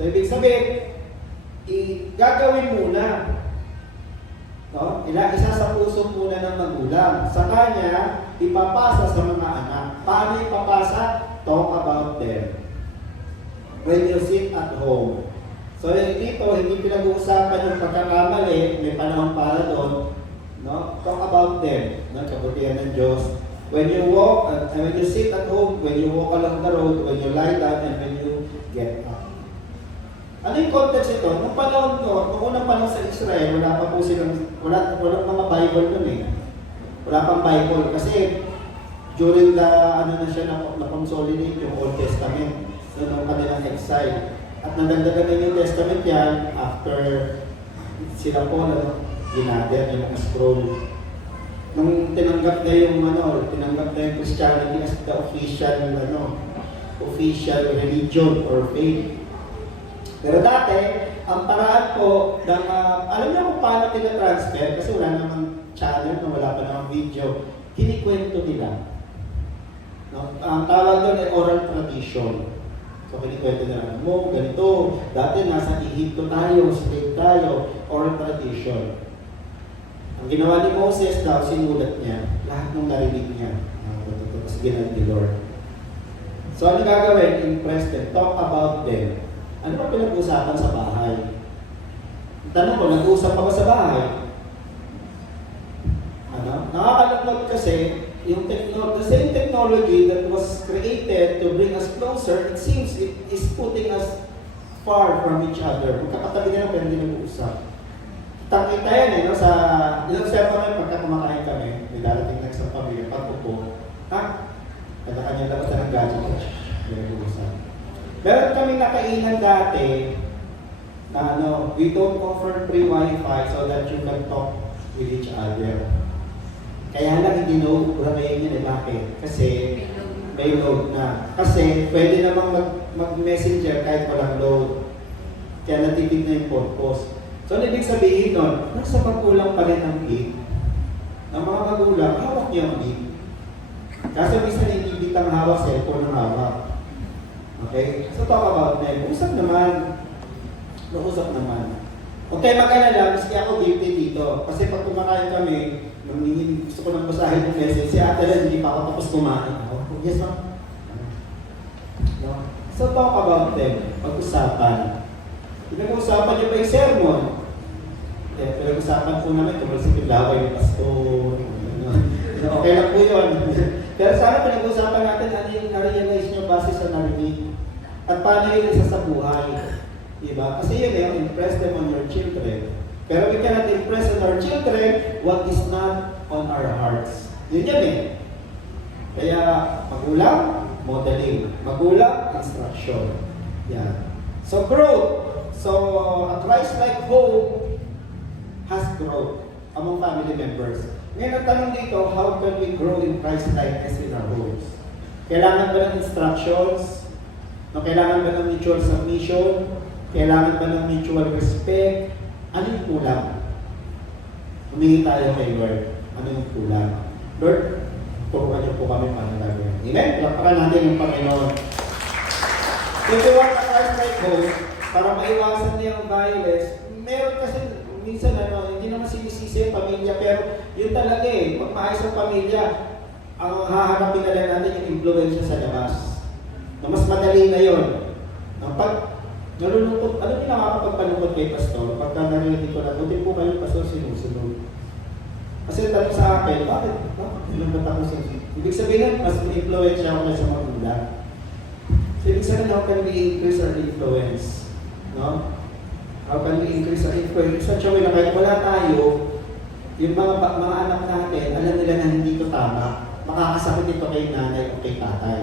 So, ibig sabihin, gagawin muna. No? Isa sa puso muna ng magulang. Sa kanya, ipapasa sa mga anak. Paano ipapasa? Talk about them. When you sit at home. So dito, hindi pinag-uusapan yung pagkakamali, may panahon para doon. No? Talk about them. No? Kabutihan ng Diyos. When you walk, when you sit at home, when you walk along the road, when you lie down, and when you get up. Ano yung context ito? Nung panahon ko, nung unang panahon sa Israel, wala pa po silang, walang mga Bible nun eh. Wala pang Bible. Kasi during the, ano na siya, na-consolidate yung Old Testament. So, nung kanilang exile. At nagdagdagan ng New Testament yan after sila po na ginather yung mga scroll. Nung tinanggap na yung tinanggap na yung Christianity as the official religion or faith. Pero dati, ang paraan po ng, alam niyo kung paano tinatransfer, kasi wala namang channel na wala pa namang video, kinikwento nila. No? Ang tawag doon ay oral tradition. So kinikwento nila, ganito, dati nasa Egypto tayo, slave tayo, oral tradition. Ang ginawa ni Moses daw, sinulat niya, lahat ng narinig niya. Tapos ginag ni Lord. So ano gagawin? Impress them, talk about them. Ano ba pinag-uusapan sa bahay? Tanong ko, nag-uusap pa ba sa bahay? Nakakalaglag kasi yung the same technology that was created to bring us closer, it seems it is putting us far from each other. Magkakatabi na pero hindi nag-uusap. Kita yan no? Ilang kami pagka kumakain kami, may darating na isang pamilya, pagpupo, kanya-kanya labas na ng gadget, hindi nag-uusap. Meron kaming nakainan dati na we don't offer free wifi so that you can talk with each other. Kaya lang hindi na-urabayin yun bakit? Kasi may load na. Kasi pwede namang mag-messenger kahit walang load. Kaya natipid na yung purpose. So, ibig sabihin nun, nasa magulang pa rin ang gig. Ang mga magulang, hawak niya ang gig. Kasi minsan hindi bitang hawak, cellphone ang hawak. Okay? So, talk about them. Usap naman. Usap naman. Okay, mag-alala, maski ako guilty dito. Kasi pag kumakain kami, gusto ko nang basahin yung message. Si ate rin, hindi pa ako tapos kumain. Yes, ma'am? No? So, talk about them. Pag-usapan. Pinag-usapan niyo ba yung sermon? Pinag-usapan po namin tungkol sa pilaway ng pastor. Okay lang po yun. Pero sana pinag-usapan natin ano yung na-realize nyo base sa narinig. At paano yun isa sa buhay. Diba? Kasi yun impress them on your children. Pero we cannot impress on our children what is not on our hearts. Yun yan Kaya magulang, modeling. Magulang, instruction. Yan. So growth. So a Christ-like home has growth among family members. Ngayon ang tanong dito, how can we grow in Christ-likeness in our homes? Kailangan ba ng instructions? Kailangan ba ng mutual submission? Kailangan ba ng mutual respect? Ano yung kulang? Humingi tayo kay Lord. Ano yung kulang? Lord, turuan niyo po kami paano gagawin. Amen? Lapakan natin yung Panginoon. If you want a Christ-like home, para maiwasan niya ang violence, meron kasi minsan hindi naman sinisisi ang pamilya, pero yun talaga pag maayos ang pamilya, ang haharapin na lang natin yung influensya sa labas. Na mas madali na yun. Pag nalulungkot, ano yung nakakapagpalungkot kay pastor? Pagka narinig ko na, buti po kayo pastor sinusunod. Kasi tanong sa akin, bakit? Ilang ba't ako sinusunod? Ibig sabihin, mas may influensya ako sa mga gula. So, ibig sabihin, how can we increase our influence? No? How can we increase our influence? Sa way na kahit wala tayo, yung mga anak natin, alam nila na hindi ito tama. Makakasakit ito kay nanay o kay tatay.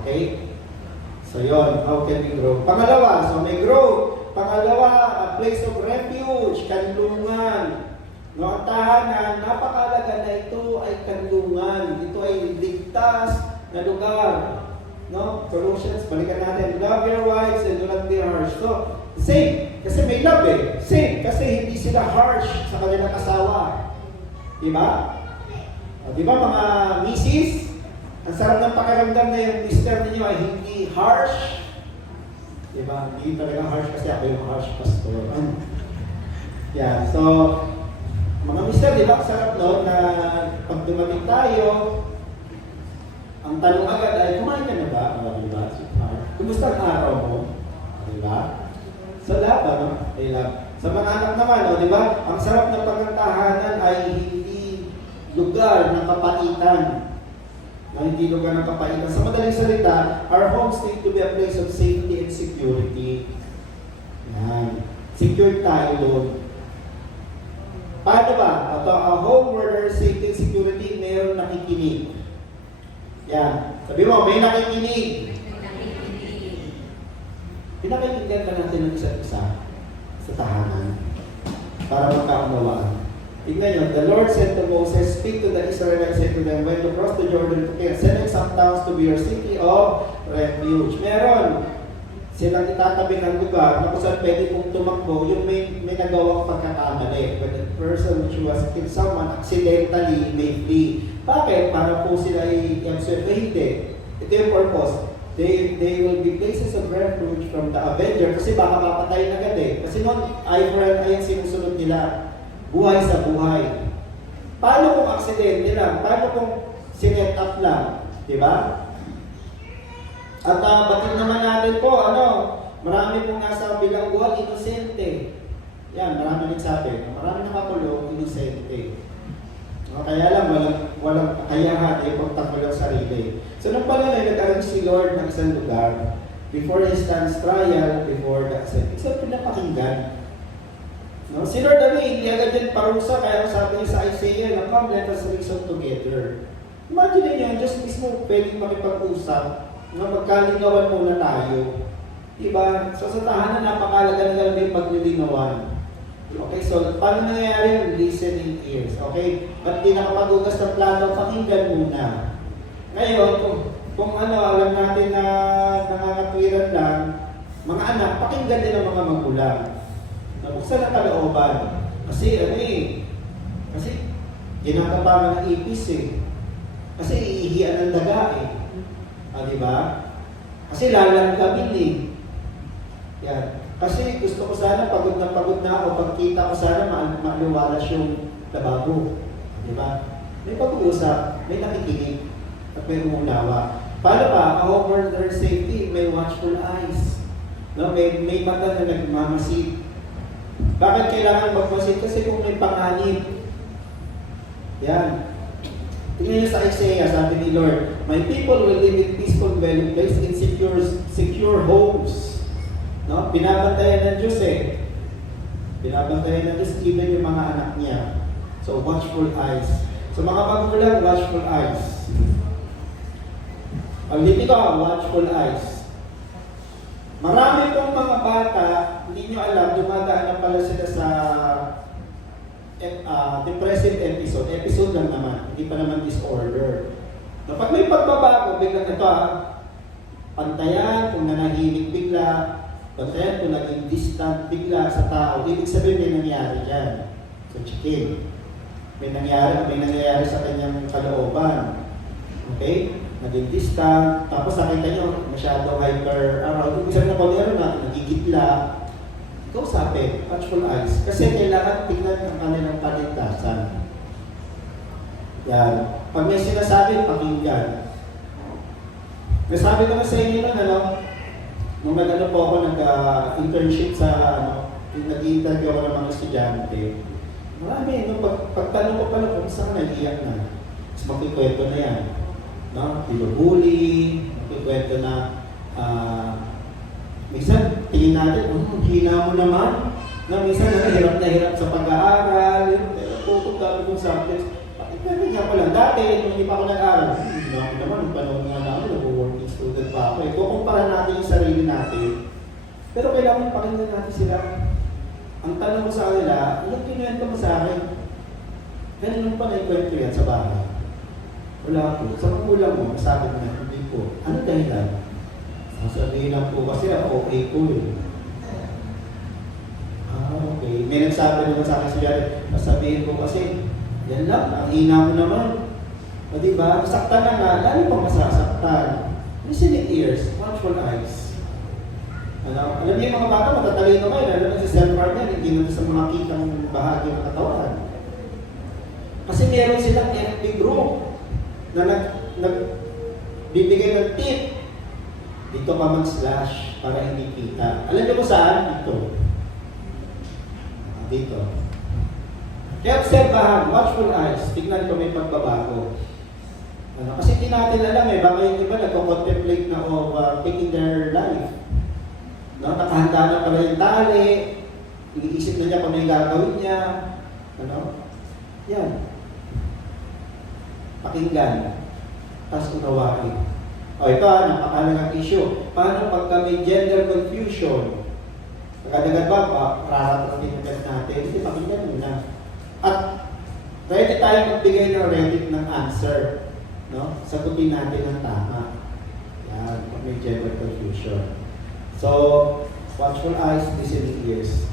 Okay? So yun, how can we grow? Pangalawa, so may growth. Pangalawa, a place of refuge, kanlungan. No, ang tahanan, napakalaga na ito ay kanlungan. Ito ay ligtas na lugar. No? Colossians, balikan natin. Love your wives and do not be harsh. So, same. Kasi may love Same. Kasi hindi sila harsh sa kanilang asawa. Diba? Diba mga misis? Ang sarap ng pakiramdam na yung mister ninyo ay hindi harsh. Diba? Hindi talaga harsh kasi ako yung harsh pastor. Yeah. So, Minsan, di ba, sarap no, na pag dumating tayo, ang tanong agad ay, kumain ka na ba? Di ba? Kumusta ang araw mo? Di ba? Sa lahat, ano? Sa mga anak naman, no, di ba? Ang sarap ng pagkatahanan ay hindi lugar ng kapaitan. Hindi lugar ng kapaitan. Sa madaling salita, our homes need to be a place of safety and security. Yan. Secure tayo doon. Paano ba? Ito, a home where there is safety and security, mayroong nakikinig. Yan. Sabi mo, may nakikinig. Pinakikinggan ka natin ng isa't isa sa tahanan para magkaunawaan. Tignan nyo, the Lord said to Moses, speak to the Israelites, said to them, when you cross the Jordan to Canaan, send some towns to be your city of refuge. Meron silang itatabi ng lugar na kung saan pwede kong tumakbo yung may nagawang pagkakamali. When the person which was killed someone accidentally may flee. Bakit? Para po sila i-absorb. Hindi. Ito yung purpose. They will be places of refuge from the avenger kasi baka mapatay agad eh. Kasi noon, ay ang sinusunod nila. Buhay sa buhay. Paano kung aksidente lang? Paano kung sinet up lang? Diba? At batid naman natin po, marami pong nasa bilangguan, inosente. Yan, marami nagsabi. Marami nakakulong, inosente. Kaya lang, walang kakayahan ay pagtanggol ang sarili. So nung pala nag-arrange si Lord ng isang lugar, before He stands trial, before the assembly, so pinapakinggan. No? Si Lord hindi agad yan parusa, kaya sabi niya sa Isaiah, na come, let us reason together. Imagine niyo, Diyos mismo pwedeng makipag-usap, na magkalinawan muna tayo. Diba? So sa tahanan, napakalaga na yung paglilinawan. Okay, so paano nangyayari? Listening ears. Okay? Ba't di nakapag-ugas ng plato, pakinggan muna. Ngayon, kung alam natin na nangangatwiran lang, mga anak, pakinggan din ang mga magulang. Nabuksan ang kalooban. Kasi kasi ginagapangan ng ipis eh. Kasi iihian ng daga eh. Diba? Kasi lalanggamin eh. Yan. Kasi gusto ko sana pagod na ako, pagkita ko sana maaliwalas yung lababo. Diba? May pag-uusap, may nakikinig, at may umunawa. Paano ba? A home where there's safety, may watchful eyes. No? May mata na nagmamasid. Bakit kailangan magmasid? Kasi kung may panganib. Yan. Tingnan niyo sa Isaiah, sabi ni Lord, my people will live in peaceful dwelling place in secure homes. No? Binabantayan ng Diyos eh. Binabantayan ng Diyos even yung mga anak niya. So, watchful eyes. So, mga magulang, watchful eyes. Pag hindi ka, watchful eyes. Marami pong mga bata, hindi nyo alam, dumadaan na pala sila sa depressive episode lang naman, hindi pa naman disorder. Kapag may pagbabago, biglang ito pantayan, kung nanahimik bigla, pantayan kung naging distant bigla sa tao, ibig sabihin may nangyari dyan. So, chicken. May nangyayari sa kanyang kalooban. Okay? Naging distant, tapos nakita nyo, masyadong hyper, ibig sabihin na pag nagigitla, ikaw sabi, watchful eyes. Kasi kailangan tingnan ang kanilang paligtasan. Yan. Pag may sinasabi, pakinggan. Nasabi ko na sa inyo lang, nung po ako nag-internship sa, nag-interview ako ng mga estudyante. Marami, pagtanong ko pala kung saan nag-iyak na. Tapos magkikwento na yan. Binubuli, magkikwento na, minsan, tingin natin, hina mo naman. Minsan, hirap na hirap sa pag-aaral. Putok dami kong subjects. Pero nga ko lang, dati, nung hindi pa ako nag-aaral, hina mo naman, nung panahon nga namin, nag-working student pa ako. Kukumpara natin yung sarili natin. Pero kailangan pakinggan natin sila. Ang tanong ko sa kanila, yung kinuwento mo sa akin, ganun pa na-ikwento yan sa bahay. Wala po. Sa magulang mo, sabi mo na, hindi po. Ano dahilan? Sasabihin lang po kasi okay po eh. Okay. May nagsabi naman sa akin siya, sasabihin po kasi, yan lang, ang hina mo naman. O diba? Saktan na nga, lalo pang masasaktan. Listening ears, watchful eyes. Alam niyo yung mga bata, matatalino kayo, lalo na si self-guard yan, hindi naman sa mga kitang bahagi ng katawan. Kasi meron silang FB group na nagbibigay ng tip. Dito ka mag-slash para hindi kita. Alam niyo kung saan? Dito. Dito. Kaya obserbahan, watchful eyes, tignan ko may pagbabago. Kasi hindi natin alam baka yung iba nagko-contemplate na of taking their life. Nakahanda na pala yung tali, iniisip na niya kung may gagawin niya. Yan. Pakinggan. Tapos unawain. Ito napakalagang issue. Paano pagka may gender confusion? Agad-agad ba, rarating natin? Hindi, pakinggan muna. At ready tayo magbigay ng ready ng answer. Sagutin natin ang tama. Yan, pag may gender confusion. So, watchful eyes, listening ears.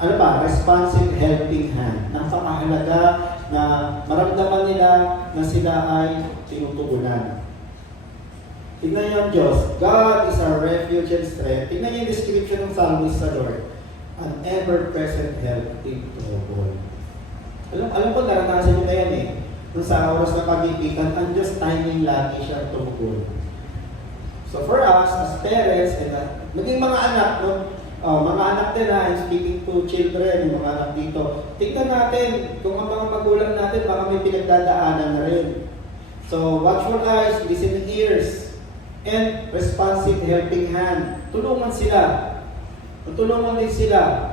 Ano pa? Responsive helping hand. Napakahalaga na maramdaman nila na sila ay tinutugunan. Tignan niyo ang Diyos. God is our refuge and strength. Tignan niyo yung description ng psalmist sa Lord. An ever-present help in trouble. Alam ko, naranasan niyo na yan Nung sa oras na pag-ibigan, ang Diyos timing lagi siya tumugon. So for us, as parents, and naging mga anak, mga anak din I'm speaking to children, yung mga anak dito. Tignan natin kung ang mga magulang natin baka may pinagdadaanan na rin. So watchful eyes, listening ears, and responsive helping hand. Tulungan sila. Tulungan din sila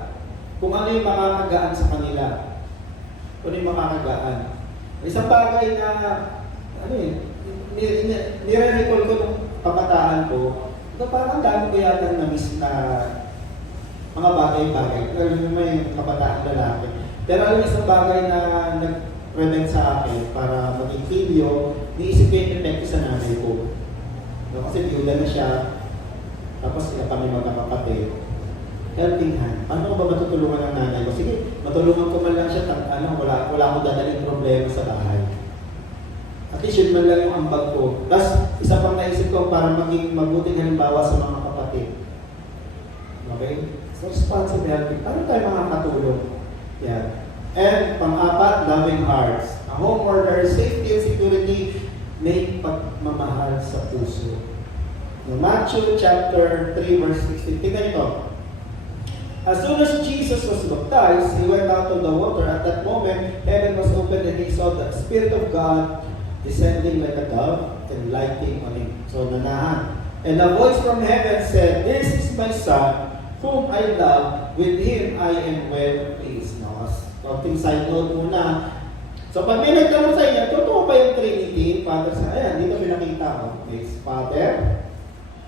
kung ano yung makakagaan sa kanila. Kung ano yung makakagaan. Isang bagay na, nire-recall ko nung kabataan ko, parang dami ko yata na-miss na mga bagay-bagay. May kabataan lalaki. Pero alam isang bagay na nag-prevent sa akin para maging video, niisip ko yung epekto sa nanay ko. Kasi biyuda na siya, tapos sila kami magkakapatid. Helping hand. Paano ko ba matutulungan ng nanay ko? Sige, matulungan ko man lang siya, wala akong dadaling problema sa bahay. At least yun man lang yung ambag ko. Tapos, isa pang naisip ko para maging mabuting halimbawa sa mga kapatid. Okay? So, responsive helping. Paano tayo makakatulong? Yan. And, pang-apat, loving hearts. A home where there is safety and security, may pagmamahal sa puso. No, Matthew chapter 3, verse 16. Tingnan ito. As soon as Jesus was baptized, he went out of the water. At that moment, heaven was opened and he saw the Spirit of God descending like a dove and lighting on him. So, nanahan. And a voice from heaven said, "This is my Son, whom I love. With him I am well pleased." No? Konting side note muna. So, pag may nagtanong sa inyo, totoo ba yung Trinity? Father, sa ayan, dito pinakita ko. May Father,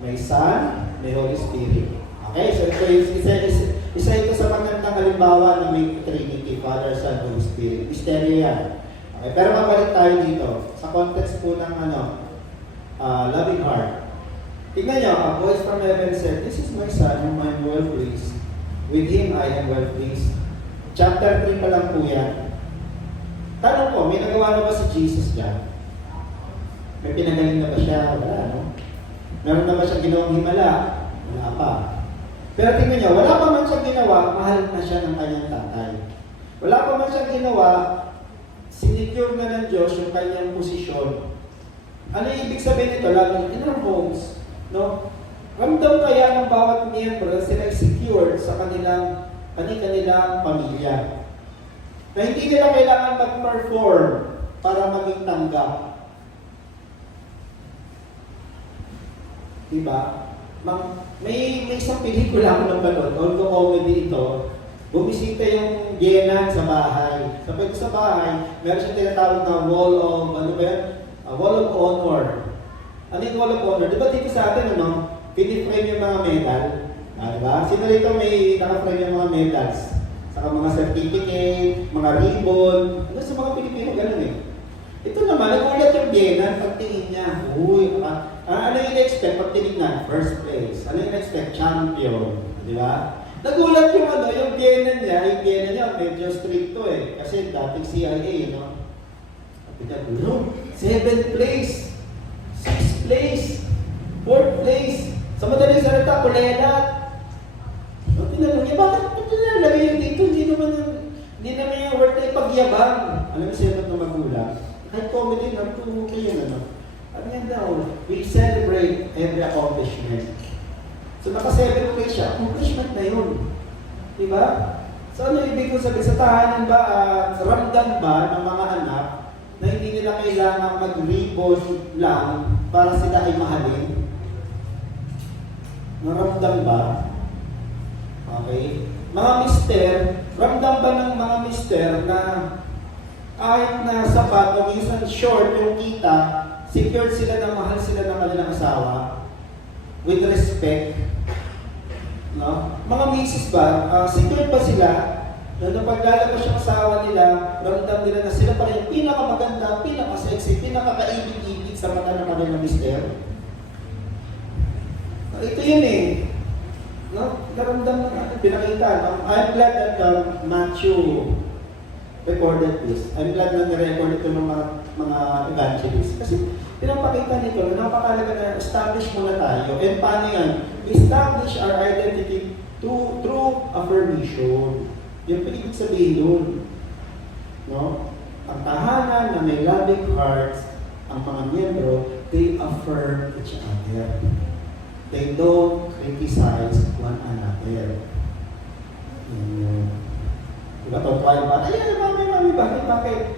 may Son, may Holy Spirit. Okay, so isa ito sa magandang halimbawa na may Trinity, Father, Son, Holy Spirit. Misteryo yan. Okay, pero mabalik tayo dito. Sa context po ng loving heart. Tignan nyo, a voice from heaven said, "This is my Son, whom I am well pleased. With him I am well pleased." Chapter 3 pa lang po yan. Tanong ko, may nagawa na ba si Jesus dyan? May pinagaling na ba siya? Wala, no? Meron na ba siya ginawang himala? Wala pa. Pero tingnan niyo, wala pa man siya ginawa, mahal na siya ng kanyang tatay. Wala pa man siya ginawa, sinecure na ng Diyos yung kanyang posisyon. Ano yung ibig sabihin nito? Lalo in our homes, no? Ramdam kaya ng bawat miyembro na sila secured sa kanilang pamilya. Na hindi nila kailangan mag-perform para maging tanggap. Diba? May isang pelikula ako napanood, although comedy ito, bumisita yung Genan sa bahay. Sabi ko sa bahay, meron siyang tinatawag na wall of honor. Ano yung wall of honor? Diba dito sa atin, piniframe yung mga medal? Diba? Sino rito may nakaframe yung mga medals? Saka mga certificate, mga ribbon. Ano sa mga Pilipino, ganun Ito naman, nagulat yung Genan, pagtingin niya, ano yung expect pag tinignan? First place. Ano yung expect? Champion. Di ba? Nagulat yung Genan niya, medyo stricto Kasi dating CIA, no? Sabi niya, 7th place, 6th place, 4th place. Sa madaling salita, kulelat. Tinanong niya, bakit ito nilalagay yung dito? Hindi naman yung worth na ipagyabang. alam mo siya ng magulang, kahit comedy na, tumukay yan ano. Ano yan daw, we celebrate every accomplishment. So naka-celebrate siya, accomplishment na yun. Diba? So ano ibig ko sabihin, sa tahanan ba, ramdam ba ng mga anak na hindi nila kailangan mag-ribbon lang para sila ay mahalin? Naramdam ba? Okay. Mga mister, ramdam ba ng mga mister na kahit na sapat o minsan short yung kita, secured sila na mahal sila ng kanilang asawa with respect? No? Mga misis ba, secured ba sila na kapag lalabas yung asawa nila, ramdam nila na sila pa rin yung pinakamaganda, pinakasexy, pinakakaibig-ibig sa mata ng kanilang mister? Ito yun eh. No? Naramdam na pinakita. I'm glad that Matthew recorded this. I'm glad na nirecord ito ng mga evangelists. Kasi pinapakita nito na napakalaga na establish muna tayo. And paano yan? Establish our identity through affirmation. Yung ibig sabihin doon. No? Ang tahanan na may loving hearts, ang mga miyembro, they affirm each other. They don't criticize one another. Diba ito? Try ba? Ayan, mami, bakit?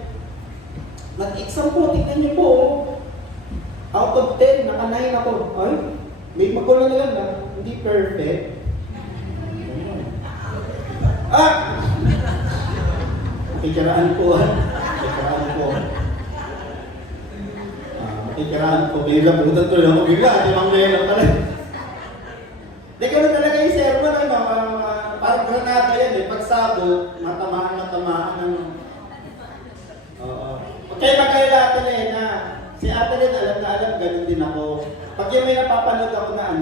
Nag-exam po, tignan niyo po. Out of 10, naka-9 ako. Ay, may magulo na lang na, hindi perfect. Makikiraan po. Makikiraan po. May labutan to lang. Bigla, di bang may lang pala. Di ka na talaga yung sermon, parang granada yan eh. Pagsabot, matamaan. Okay, magkaila Ate Lena. Si Ate Lena, alam, ganun din ako. Pag yung may napapanood ako na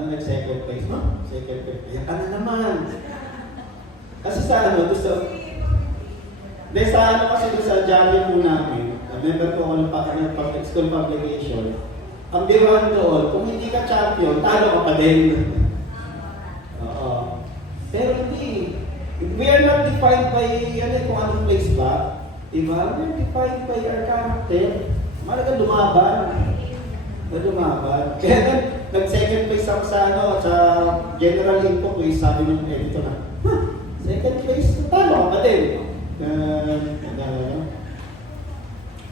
nag-second place, no? Second place. Ayan ka na naman. Kasi sa sa Jolly po namin, member ko ako ng public school publication. Ang biruan doon, kung hindi ka champion, talo ka pa din. Oo. Pero hindi. We are not defined by kung anong place ba. Diba? We are defined by our character. Malaga lumaban. Kaya nag-second place ako sa general info quiz, sabi ng editor na, second place, talo ka pa din.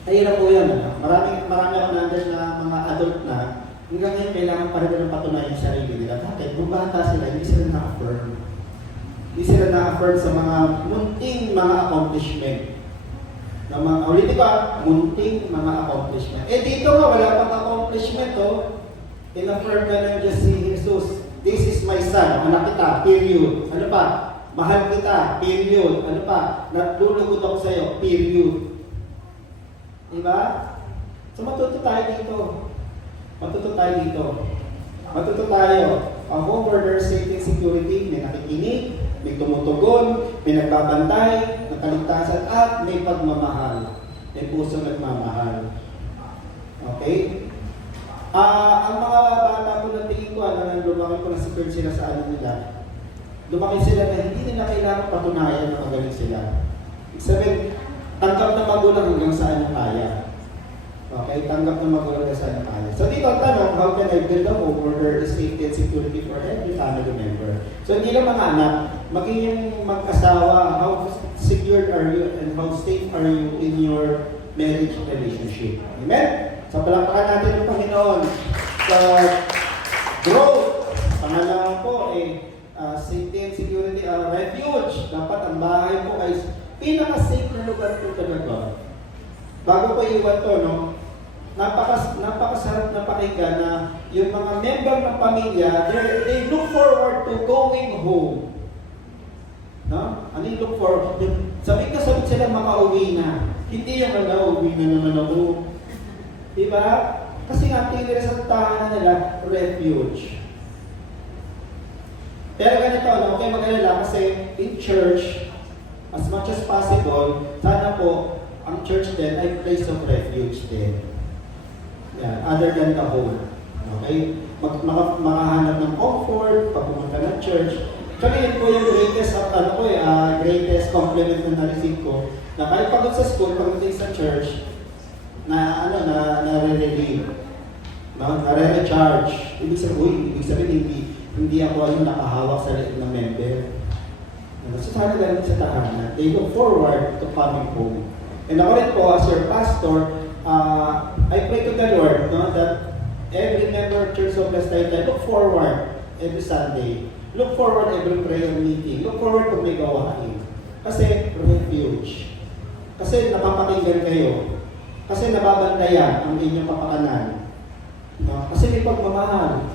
Mahirap po yan. Marami ako nandiyan na mga adult na hanggang ngayon kailangan pa rin ng patunayan sa sarili nila. Bakit? Nung bata sila, hindi sila na-affirm. Hindi sila na-affirm sa mga munting mga accomplishment. Ulitin ko, munting mga accomplishment. Dito nga, wala pang accomplishment, in-affirm na lang dyan si Jesus. This is my son, anak kita, period. Ano pa? Mahal kita, period. Ano pa? Naglulugod ako sa'yo, period. Diba? So matuto tayo dito. Matuto tayo. A home where there's safety and security, may nakikinig, may tumutugon, may nagbabantay, nakaligtasan, at may pagmamahal. May puso nagmamahal. Okay? Ang mga bata ko na tingin ko, lumaki ko na secure sila sa nila. Lumaki sila na hindi nila kailangan patunayan na magaling sila. Ibig sabihin, tanggap na magulang hanggang saan na kaya. Okay? Tanggap na magulang hanggang saan na kaya. So dito ang tanong, how can I build a home where there is safety and security for every family member? So hindi lang mga anak, maging yung mag-asawa, how secured are you and how safe are you in your marriage relationship? Amen? So palakpakan natin ng Panginoon sa growth. Pangalawa po safety and security, refuge. Dapat ang bahay po ay pinaka-safe na lugar po talaga. Bago ko iwan to, napakasarap na pakinggan na yung mga member ng pamilya, they look forward to going home. No? Ano yung look forward? Sabi sila makauwi na. Hindi yung uwi na naman ako. Diba? Kasi nga tingin sa tahanan nila, refuge. Pero ganito, okay mag-alala kasi in church, as much as possible, sana po, ang church din ay place of refuge din. Yeah, other than the home. Okay? Makahanap ng comfort, pag pumunta ng church. Kaya yun po yung greatest compliment na na-receive ko. Na kahit pagod sa school, pagdating sa church, nare-relieve. No? Nare-recharge. Ibig sabihin, hindi ako nakahawak sa liit ng member. So sana ganun sa tahanan. They look forward to coming home. And ako rin po, as your pastor, I pray to the Lord, no, that every member of Church of Blessed Life, look forward every Sunday. Look forward every prayer meeting. Look forward kung may gawain. Kasi refuge. Kasi napapakinggan kayo. Kasi nababantayan ang inyong kapakanan. No? Kasi may pagmamahal.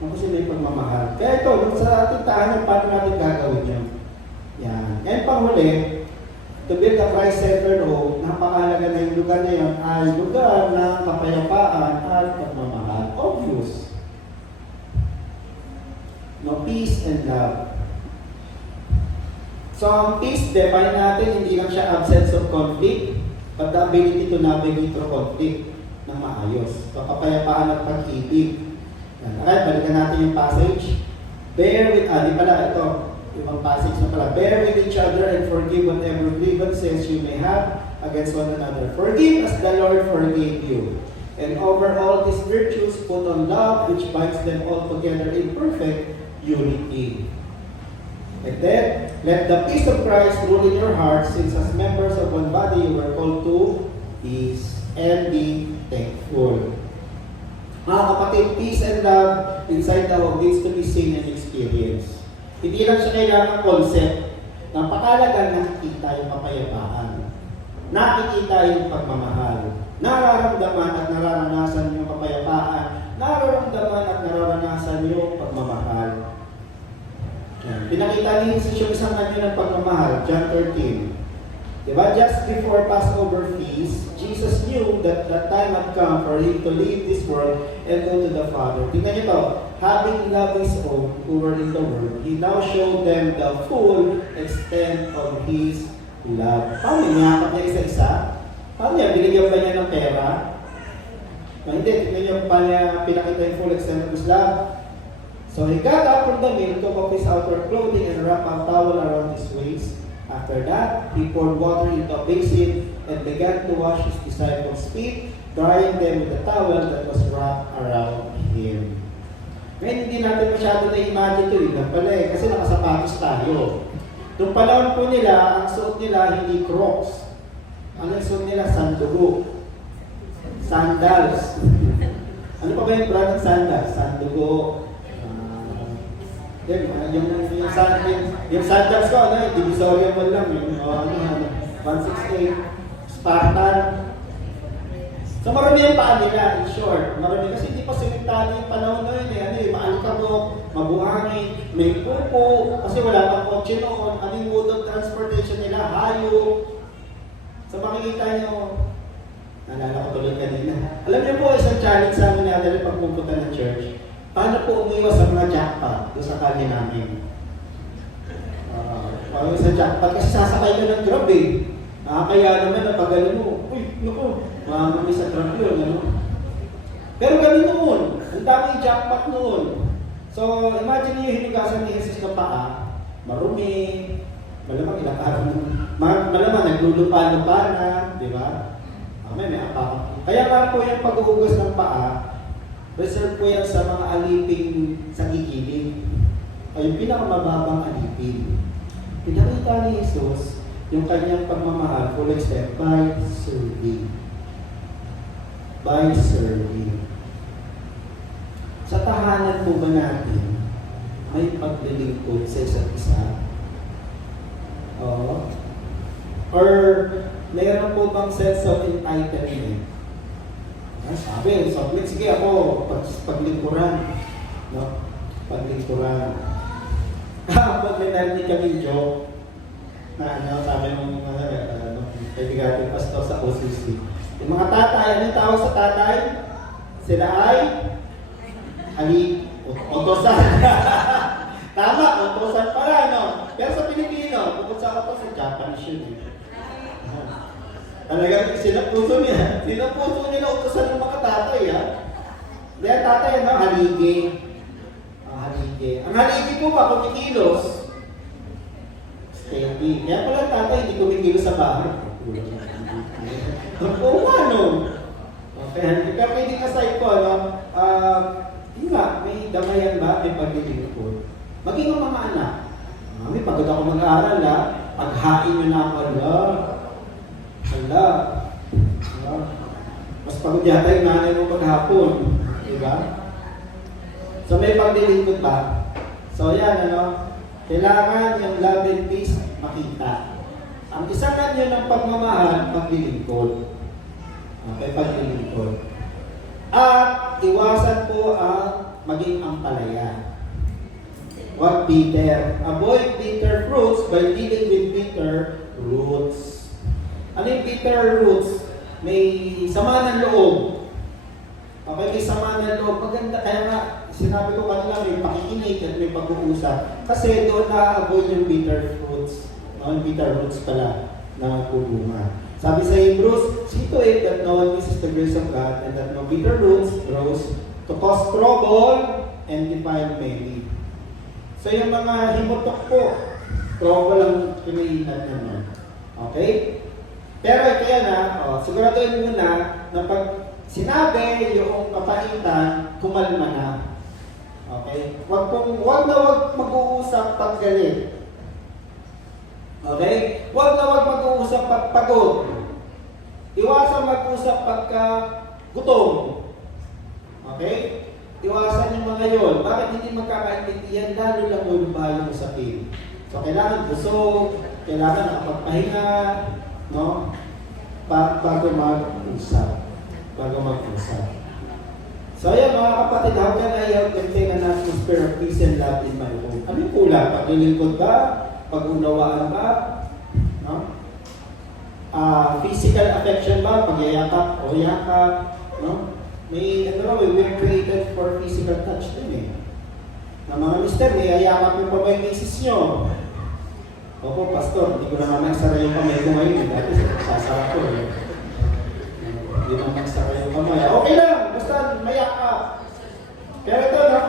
Kasi may pagmamahal. Kaya ito, sa ating tahanan, paano natin gagawin yun? Yan. And panghuli, to build a Christ-centered home, napakahalaga na yung lugar na yun ay lugar ng kapayapaan at pagmamahal. Obvious. No, peace and love. So, ang peace, define natin, hindi lang siya absence of conflict, but the ability to navigate through conflict ng maayos. So, kapayapaan at pag-ibig. Okay, balikan natin yung passage. Bear with, ito, yung passage na pala. Bear with each other and forgive whatever grievances you may have against one another. Forgive as the Lord forgave you. And over all these virtues, put on love, which binds them all together in perfect unity. And then, let the peace of Christ rule in your hearts, since as members of one body you were called to peace and be thankful. Mga kapatid, peace and love inside the home needs to be seen and experienced. Hindi lang siya kailangan concept. Napakalaga nakikita yung kapayapaan. Nakikita yung pagmamahal. Nararamdaman at nararanasan yung kapayapaan. Nararamdaman at nararanasan yung pagmamahal. Pinakita ni Jesus yung isang anyo ng pagmamahal, John 13. Diba? Just before Passover feast, Jesus knew that the time had come for Him to leave this world and go to the Father. Tingnan niyo to, having loved His own who were in the world, He now showed them the full extent of His love. Paano niyakap niya isa-isa? Paano niya? Binigyan ba niya ng pera? Hindi, tingnan niyo paano niya pinakita yung full extent of His love. So he got up from the meal, took off his outer clothing, and wrapped a towel around his waist. After that, he poured water into a basin and began to wash his disciples' feet, drying them with a towel that was wrapped around him. Ngayon, hindi natin masyado na-imagine ito, yun pala kasi nakasapatos tayo. Noong panahon po nila, ang suot nila hindi Crocs. Ang suot nila, sandugo. Sandals. Ano pa ba yung brand ng sandals? Sandugo. Yung sandals ko, Divisoria mo lang, yung 168, Spartan. So marami yung paa nila, in short. Marami kasi hindi pa simentado yung panahon na yun. Maalikabok, mabuhangin, may pupo, kasi wala pang kotse noon. Ano yung mode of transportation nila? Hayo. So makikita nyo, naalala ko tuloy kanina. Alam niyo po, isang challenge sa amin natin pag pupunta ng church. Paano po umiwas sa mga jackpot doon sa kanya namin? Paano sa jackpot? Kasi sasakay ka ng grab eh. Kaya naman napagano mo, uy, naku, mamami sa grab yun, ano? Pero ganun noon, ang daming jackpot noon. So, imagine niyo yung hinugasan ni Jesus ng paa, marumi, malamang ilakaran mo, malamang naglulupa-lupa na, di ba? May apa. Kaya nga po yung paghuhugas ng paa, reserve po yan sa mga aliping sa gigiling. Ay yung pinakamababang alipin. Pinakita ni Jesus yung kanyang pagmamahal full extent by serving. By serving. Sa tahanan po ba natin may paglilingkod sa isa't isa? Or mayroon po bang sense of entitlement? Sabi, sige ako, paglingkuran. No? Paglingkuran. Pag may narinig kami joke, na sabi ng kaibigan pastor sa OCC. Yung mga tatay, anong tawag sa tatay? Sila ay utosan. Tama, utosan pala, no? Pero sa Pilipino, bukod sa utos, sa Japanese yun. Talagang sinapuso nila utosan ng mga tatay, ha? Dahil tatay, ano? Haligi. Haligi. Ang haligi po ba, kung ikilos, stay healthy. Kaya pala tatay, hindi kumikilo sa bahay. Oo nga, no? Okay, pero pwede aside po, ano, yun nga, may damayan ba, may paglilingkod. Maging ang mga anak. Mami, pagod ako mag-aaral, paghain nyo na ako, hala. Mas pagod yata yung nanay mo paghapon. Diba? So may paglilingkod ba? So yan, ano, kailangan yung love and peace makita. Ang isang anyo ng pagmamahal, paglilingkod. Okay, paglilingkod. At iwasan po ang maging ampalaya. What bitter? Avoid bitter fruits by dealing with bitter roots. Ano yung bitter roots? May sama ng loob. Okay, may sama ng loob. Maganda, kaya nga, sinabi ko kanila, may pakikinig at may pag-uusap. Kasi doon na-avoid yung bitter fruits. No, bitter roots pala na nagbubunga. Sabi sa Hebrews, see to it that no one misses the grace of God and that no bitter roots grows to cause trouble and defile many. So yung mga himutok po, trouble ang pinahinat naman. Okay? Pero ito yan siguraduhin muna na pag sinabi yung kapaitan, kumalma na. Okay? Wag mag-uusap pag galit. Okay? Wag mag-uusap pag pagod. Iwasan mag-usap pagka gutom. Okay? Iwasan yung mga yun. Bakit hindi magkakaintindihan? Lalo lang yung balang usapin. So, kailangan busog, kailangan nakapagpahinga, no? Bago mag-usap. So, ayan mga kapatid, how can I help maintain an atmosphere of peace and love in my home? Ano yung kulang? Paglilingkod ba? Pag-unawaan ba? No? Physical affection ba? Pagyayakap o yakap? No? We're created for physical touch din eh. Na mga mister, may ayakap yung pa ba yung misis nyo? Opo, pastor, hindi ko na mamagsara yung kamay ko ngayon. Dati sasara ko eh. Hindi na magsara yung kamay. Okay lang, basta mayakap. Pero ito, no?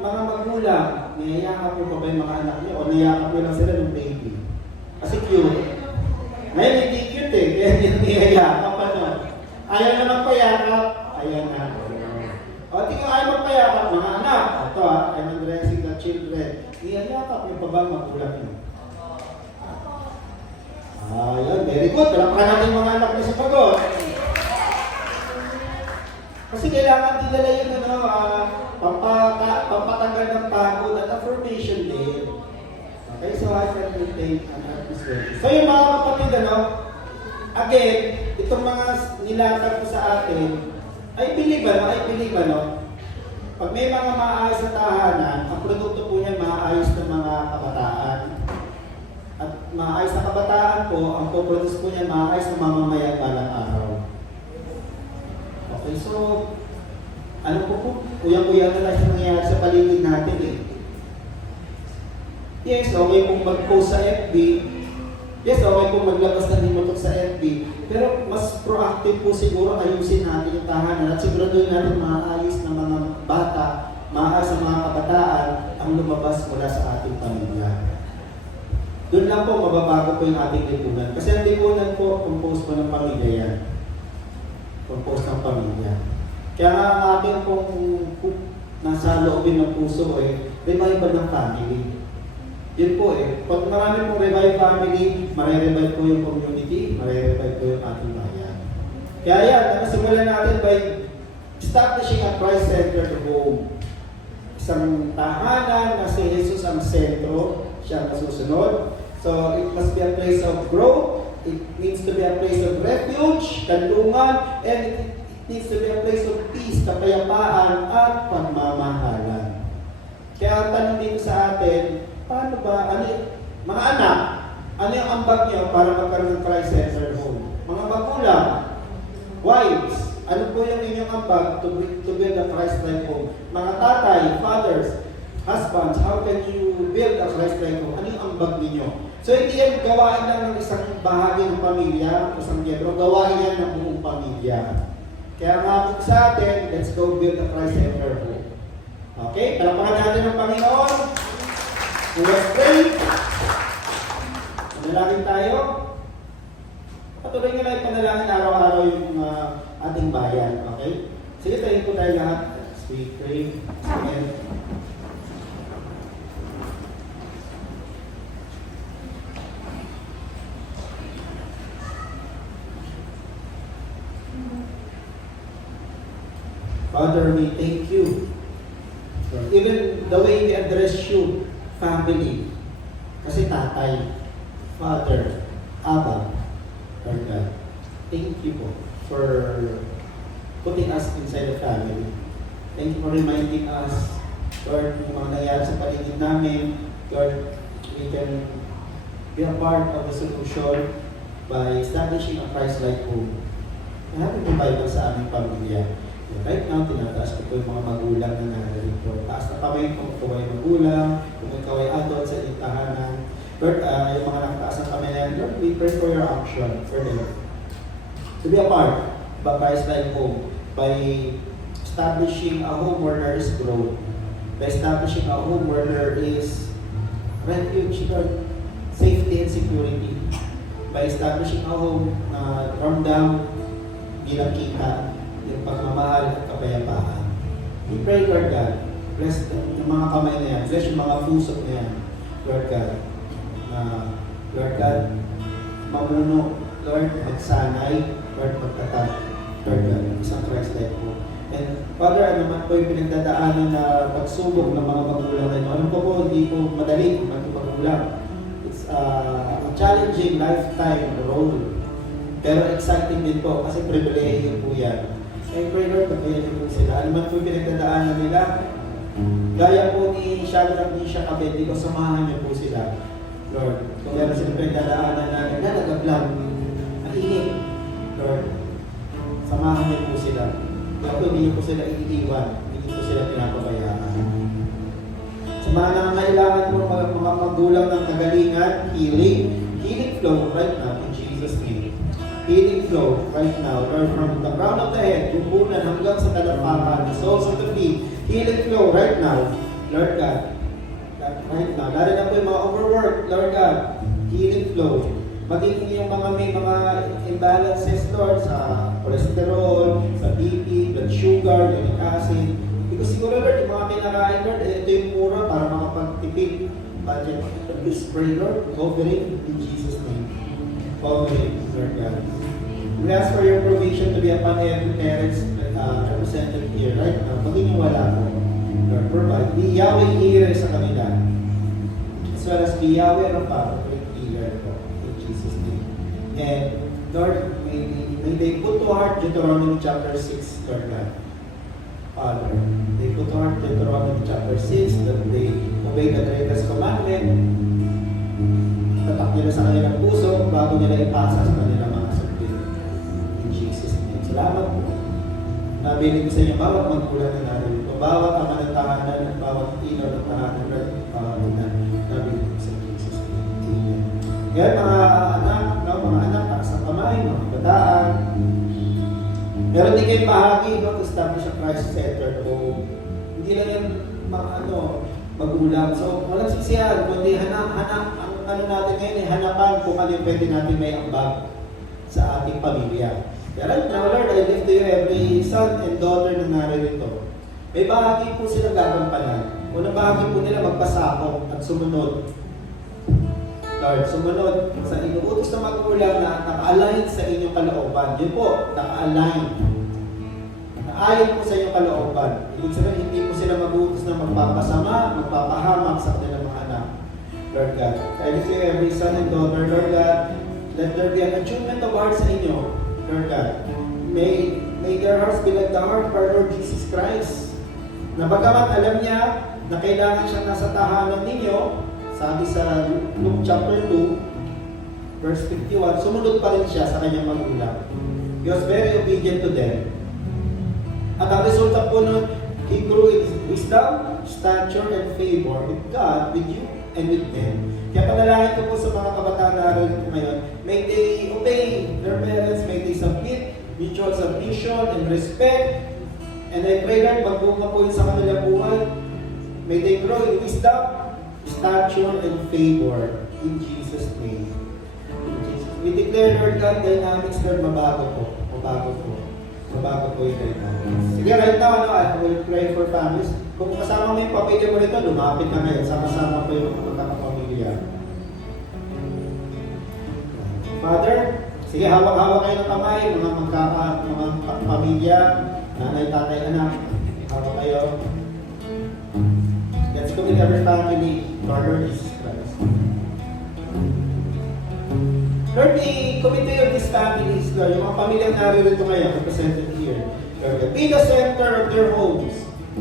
Mga magulang, niyayakap yung pa ba yung mga anak niyo o niyayakap nyo lang sila ng baby. Kasi cute. Ngayon, hindi cute eh. Kaya niyayakap ano. Ayaw na magpayakap. Ayan na. O, tingnan ayaw magpayakap, mga anak. Ito I'm addressing the children. Niyayakap yung pa ba magulang nyo. Ayan, very good. Palakpan natin mga anak niyo sa pagod. Kasi kailangan dinala yun pampatanggal ng pagod at affirmation din. Okay, so I can maintain an atmosphere. So yung mga kapatid, again, itong mga nilatag ko sa atin, I believe, pag may mga maayos na tahanan, ang produkto po niyan maayos na mga kabataan. At maayos na kabataan po, ang po-produce po niyan maayos na mamamayan balang araw. Okay, so, ano po, uyang-uyang na lang yung nangyayari sa paligid natin eh. Yes, okay kung mag-post sa FB. Yes, okay kung maglabas ng himutok sa FB. Pero mas proactive po siguro ayusin natin yung tahanan at siguraduhin natin maayos na mga bata, maayos na mga kabataan ang lumabas mula sa ating pamilya. Doon lang po mababago po yung ating lipunan. Kasi ang lipunan po, compose po ng pamilya yan. Compose ng pamilya. Kaya nga ang ating pong nasa loobin ng puso revival ng family. Yun po pag marami pong revive family, marirevive po yung community, marirevive po yung ating bayan. Kaya yan, simulan natin by establishing a Christ-centered home. Isang tahanan na si Jesus ang sentro, siya ang masusunod. So, it must be a place of growth, it needs to be a place of refuge, kanlungan, and it needs to be a place of peace, kapayapaan, at pagmamahalan. Kaya ang tanong dito sa atin, paano ba, mga anak, ano yung ambag niyo para magkaroon ng Christ-centered home? Mga magulang, wives, ano po yung inyong ambag to build a Christ-like home? Mga tatay, fathers, husbands, how can you build a Christ-like home? Ano yung ambag ninyo? So hindi yan gawain lang ng isang bahagi ng pamilya, isang miyembro, gawain yan ng buong pamilya. Kaya nga sa atin, let's go build a Christ-centered home. Okay? Palapakan natin ng Panginoon. Let's pray. Manalangin tayo. Patuloy nga na ipanalangin araw-araw yung ating bayan. Okay? Sige, tayo po tayo lahat. Let's pray. Amen. Father, we thank you for even the way we address you, family. Kasi tatay, father, Abba, Lord God. Thank you po for putting us inside the family. Thank you for reminding us, Lord, yung mga nangyari sa paligid namin. Lord, we can be a part of the solution by establishing a Christ-like home. Having the Bible sa aming pamilya. Right now, tinataas ko po yung mga magulang na narito. Taas na kamay kung ikaw ay magulang, kung ikaw ay adult sa iyong tahanan. Lord, yung mga nakataas na kamay na yan, Lord, we pray for your action for them. To be a part of a Christ-like home by establishing a home where there is growth, by establishing a home where there is refuge, Lord, safety and security, by establishing a home na ramdam bilang kita, yung pagmamahal at kapayapaan. We pray, Lord God, bless yung mga kamay na yan, bless yung mga pusok na yan, Lord God. Lord God, mamuno, Lord, magsanay, Lord, magtatag, Lord God, isang Christ-like po. And Father, ano man po yung pinagdadaanan na pagsubok ng mga magulang na ito, alam ko po, hindi po madali maging magulang. It's a challenging lifetime role. Pero exciting din po kasi pribilehiyo po yan. I pray, Lord, pagkayanin po sila. Alam man po yung pinagdadaanan nila, gaya po ni Shadrach, Meshach, Abednego, samahan niyo po sila. Lord, kung meron silang pinagdadaanan na naglalagab lang, mainit, Lord, samahan niyo po sila. Kaya po, hindi po sila iiwan, hindi po sila pinapabayaan. Sa mga nangangailangan po mga magulang ng kagalingan, healing flow right now in Jesus' name. Healing flow right now, Lord, from the crown of the head, bumbunan hanggang sa talampakan, the soles of the feet. Healing flow right now, Lord God. Right now, lalo na po yung mga overwork, Lord God. Healing flow. Maging yung mga may mga imbalances, Lord, sa cholesterol, sa BP, blood sugar, uric acid. Because siguro, Lord, yung mga pinakain, Lord, ito yung mura para makapagtipid budget. Please pray, Lord, covering in Jesus' name. Covering, Lord God. We ask for your provision to be upon every parents represented here, right now. Maging wala po. Lord, provide. Be Yahweh here sa kanila. As well as be Yahweh Rapha, great healer po. In Jesus' name. And Lord, may they put to heart Deuteronomy chapter 6, Lord God. Father, they put to heart Deuteronomy chapter 6, that they obey the greatest commandment. Tatak nila sa kanilang puso bago nila ipasa sa kanilang mga sakit. In Jesus' name. Salamat po. Nabiling ko sa inyo bawat magkulang na natin ito. Bawat ang tahanan at bawat ilaw ng tahanan at pamamunan. Nabiling ko sa Jesus' name. Kaya mga anak, taas ang kamay, mga kabataan. Pero hindi kayo bahagi, no, to establish a Christ-centered home. Hindi lang yung magulang. So, walang sisiyan, kundi hanap, ang natin ngayon ay hanapan kung ano yung pwede natin may ambag sa ating pamilya. Kaya right now, Lord, I lift to you every son and daughter na naririto. May bahagi po sila gagampanan. Unang bahagi po nila magpasakop at sumunod. Lord, sumunod sa inuutos na magulang na naka-align sa inyong kalooban. Yun po, naka-align. Naayon po sa inyong kalooban. Ibig sabihin, hindi po sila mag-uutos na magpapasama, magpapahamak sa kanilang mga anak. Lord God, I lift you every son and daughter, Lord God. Let there be an attunement of heart sa inyo, Lord God. May their hearts be like the heart of our Lord Jesus Christ. Na bagamat alam niya na kailangan siyang nasa tahanan ninyo, sabi sa Luke chapter 2, verse 51, sumunod pa rin siya sa kanyang magulang. He was very obedient to them. At ang resulta po nun, he grew in wisdom, stature, and favor with God, with you, and with men. Kaya panalangin ko po sa mga kabataan na rin ngayon, may they obey their parents, may they submit, mutual submission and respect. And I pray that magbunga po yun sa kanilang buhay. May they grow in wisdom, stature, and favor in Jesus' name. We declare, Lord God, dynamics, Lord, mabago po. Mabago po. Mabago po yung dynamics. Sige, right now, I will pray for families. Kung kasama mo yung pamilya mo rito, lumapit na ngayon. Sama-sama po yung mga kapamilya. Father, sige, hawak-hawak kayo ng kamay, mga pamilya, nanay, tatay, anak. Hawak kayo. Let's commit every family to our Lord Jesus Christ. Lord, we commit to you these families, Lord. Yung mga pamilyang naririto ngayon, represented here. Lord, be the center of their homes.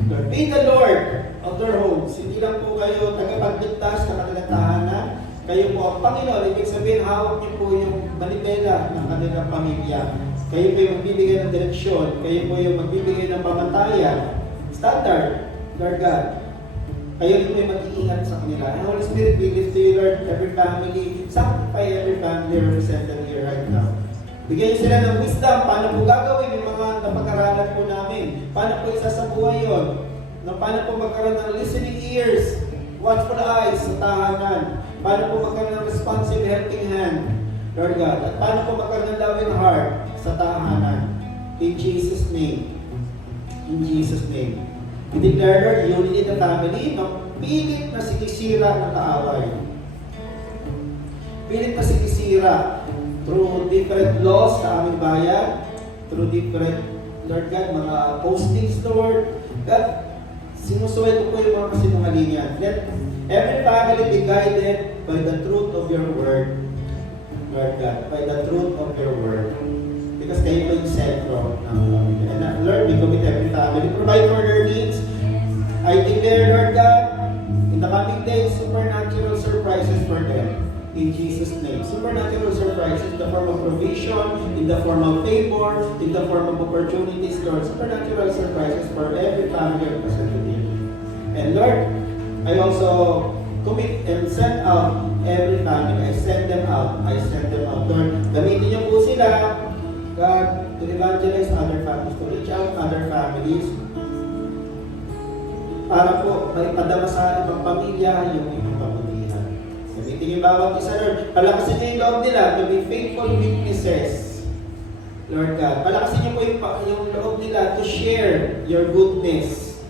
Lord, be the Lord of their homes. Hindi lang po kayo tagapagligtas ng kanilang tahanan. Kayo po ang Panginoon. Ibig sabihin, hawak niyo po yung manibela ng kanilang pamilya. Kayo po yung magbibigay ng direksyon. Kayo po yung magbibigay ng pamantayan. Standard, Lord God. Kayo rin po yung mag-iingat sa kanila. And Holy Spirit, we lift to you, Lord, every family. Sanctify every family represented here right now. Bigyan niyo sila ng wisdom. Paano po gagawin yung mga napag-aralan po namin? Paano po isasabuhay yun? Paano po magkaroon ng listening ears, watchful eyes sa tahanan? Paano po magkaroon ng responsive helping hand, Lord God? At paano po magkaroon ng loving heart sa tahanan? In Jesus' name. In Jesus' name. We declare, Lord, unity in the family, pilit na sinisira ng kaaway. Pilit na sinisira through different laws sa aming bayan, through different, Lord God, mga postings, Lord. God, sinusuway ko po yung mga kasinungalingan. Let every family be guided by the truth of your word, Lord God, by the truth of your word. Because kayo po yung sentro ng family. And Lord, we commit every family. Provide for their needs. I declare, Lord God, in the coming days, supernatural surprises for them. In Jesus' name. Supernatural surprises in the form of provision, in the form of favor, in the form of opportunities, Lord. Supernatural surprises for every family represented here. And Lord, I also commit and send out every family. I send them out. I send them out. Lord, gamitin niyo po sila, God, to evangelize other families, to reach out other families, para po maipadama sa ibang pamilya yung ibang pamilya. Gamitin yung bawat isa, Lord. Palakasin niyo yung loob nila to be faithful witnesses, Lord God. Palakasin niyo po yung loob nila to share your goodness,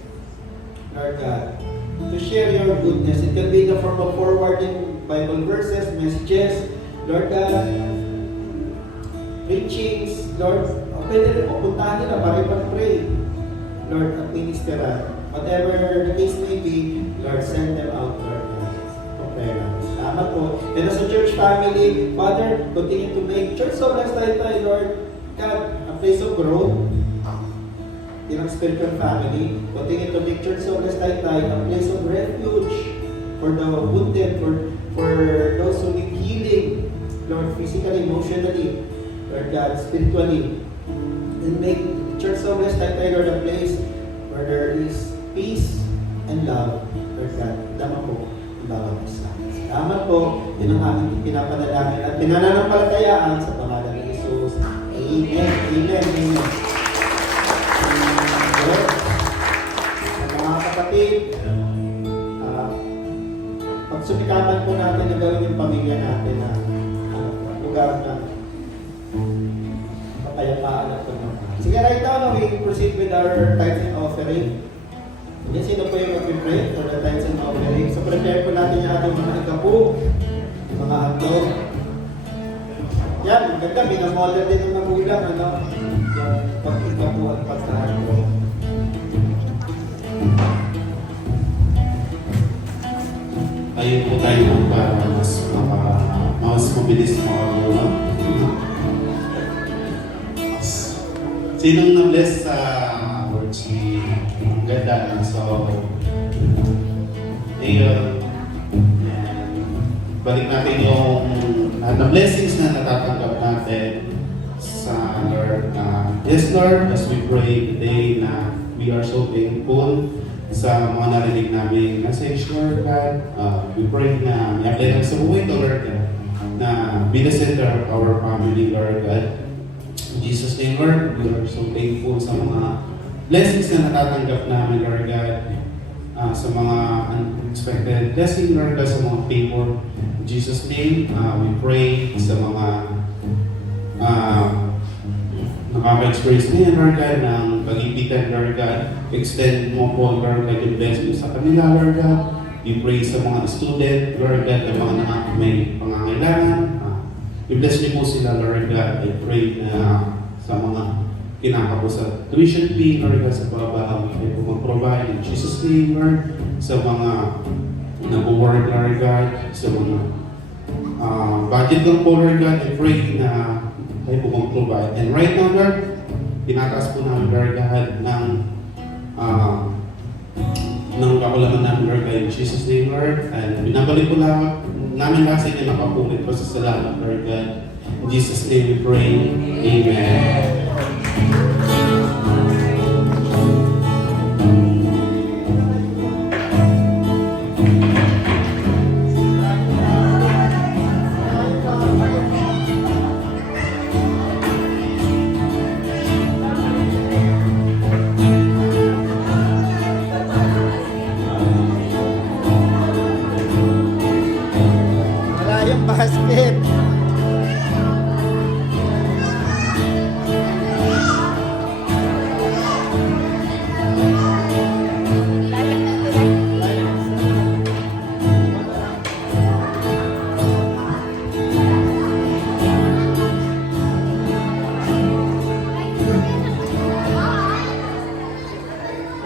Lord God. To share your goodness. It can be in the form of forwarding Bible verses, messages, Lord God, preachings, Lord, pwede rin po puntahan nila para ipag-pray, Lord, at ministeran. Whatever the case may be, Lord, send them out, Lord, for prayer. Salamat po. And as a church family, Father, continue to make church so blessed tayo, Lord, God, a place of growth in our spiritual family. Continue to make church so blessed tayo, a place of refuge for the wounded, for those who need healing, Lord, physically, emotionally, Lord God, spiritually. And make church so blessed tayo, Lord, a place where there is peace and love, Lord God. Tama po, ang bawat isa. Salamat po, yun ang aming pinapanalangin at pinananampalatayaan sa pangalan ni Jesus. Amen, amen, amen. Sa mga kapatid, pagsumikapan po natin na gawin yung pamilya natin na lugar na kapayapaan at pagmamahal. Sige, right now, we proceed with our tithes and offering. Yan, sino po yung mag-pray for the tithes and offering? So, prepare po natin yung ating mga ikapo, mga handog. Yan, maganda, binamodel din ng magulang, ano? Yung pag-ikapo at pagkahandog. Ayun po tayo para mas mabilis makagulang. Sinong na-bless sa worksheet? Ang ganda na. So, ayun. Balik natin yung na blessings na natatanggap natin sa Lord. Yes, Lord, as we pray today na we are so thankful sa mga narinig namin message, Lord God. We pray na i-apply lang sa buhay to, Lord God, na be the center of our family, Lord God. In Jesus' name, Lord, we are so thankful sa mga blessings na natatanggap namin, Lord God, sa mga unexpected blessing, Lord God, sa mga favor. In Jesus' name, we pray sa mga nakaka-experience niya, Lord God, ng pag-ibigan, Lord God. Extend mo po, Lord God, yung blessing sa kanila, Lord God. We pray sa mga student, Lord God, na mga may pangangailangan. I-bless niyo po sila, Lord God. I pray na sa mga kinakapos sa tuition fee, Lord God, sa pababaw. Kayo po mag-provide in Jesus' name, Lord. Sa mga nag-work, Lord God, sa mga budget ng po, Lord God, I pray na kayo po mag-provide. And right now, Lord, tinataas po namin, Lord God, ng kakulangan namin, Lord God, in Jesus' name, Lord. And binabalik po namin lahat sa inyo nakapulit po sa salamat, Lord God. In Jesus' name we pray. Amen. Wala yung basket.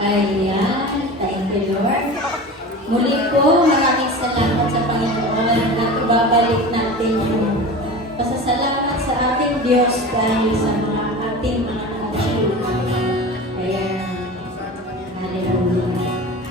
Ayan, thank you Lord. Muli po, maraming salamat sa Panginoon at ibabalik natin yung pasasalamat sa ating Diyos dahil sa mga ating mga na-achieve. Kaya, hallelujah. Yes, God.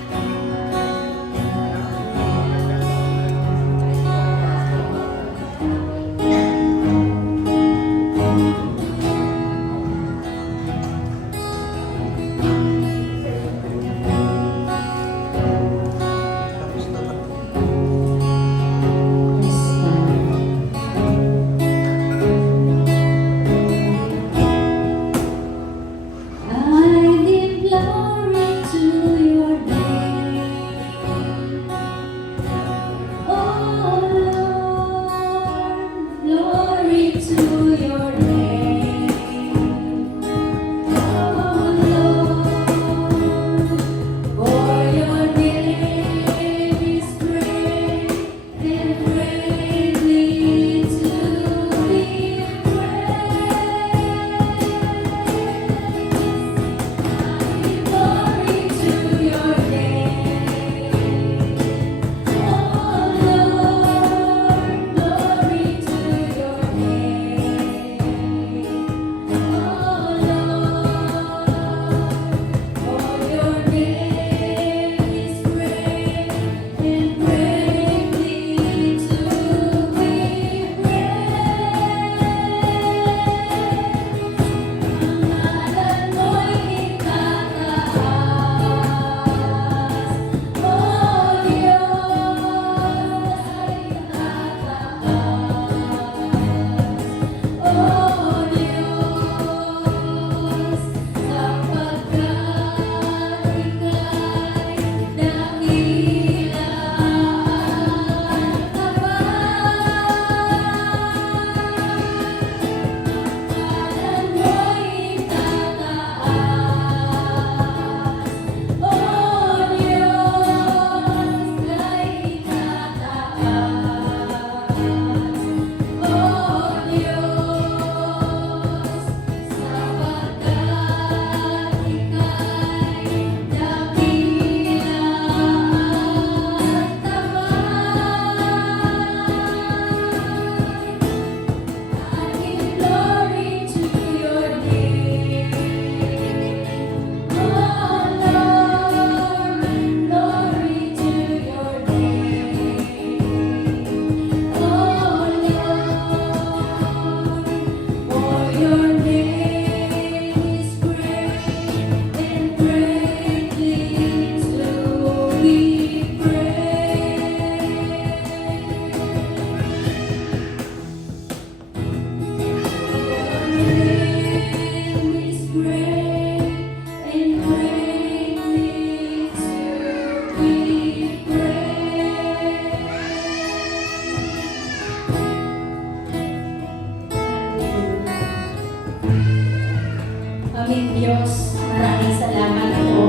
Diyos, maraming salamat po.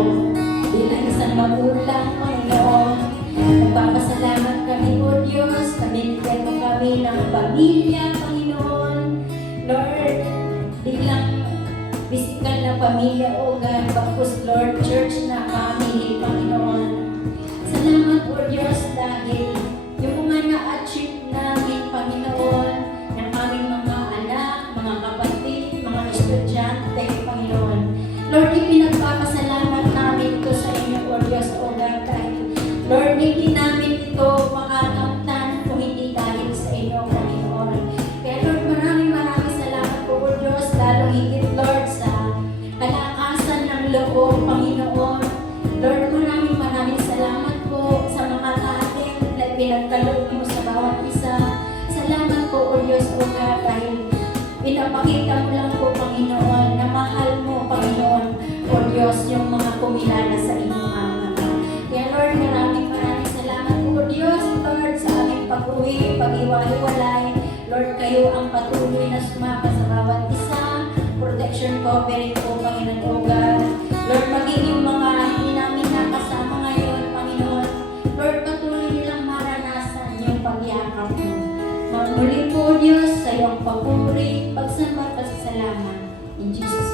Bilang isang magulang, Panginoon, nagpapasalamat kami po, Diyos. Namimigay mo kami ng pamilya, Panginoon. Lord, bilang physical na pamilya, O God, tapos Lord, church na family, Panginoon. Salamat po, Diyos, dahil yung mga na-achieve namin, Panginoon, ng aming mga anak, mga kapatid, mga estudyante, Panginoon. Lord, ipinagpapasalamat namin ito sa inyo, O Diyos, O God, dahil Lord, hindi namin ito makakamtan kung hindi dahil sa inyo, Panginoon. Kaya Lord, maraming salamat po, O Diyos, lalo higit, Lord, sa kalakasan ng loob, Panginoon. Lord, maraming salamat po sa mga talent na pinagkaloob mo sa bawat isa. Salamat po, O Diyos, O God, dahil pinapakita mo lang po, Panginoon, na mahal mo, Panginoon, O Diyos, yung mga kumilala sa inyong anak. Kaya Lord, maraming salamat po, O Diyos, Lord, sa aming pag-uwi, pag-iwalay. Lord, kayo ang patuloy na sumapa sa bawat isa. Protection covering po, Panginoon, O God. Lord, maging yung mga hindi namin nakasama ngayon, Panginoon. Lord, patuloy nilang maranasan yung pagyakap mo. Muli po, Diyos, sa iyong papuri, pagsamba at pasasalamat. In Jesus'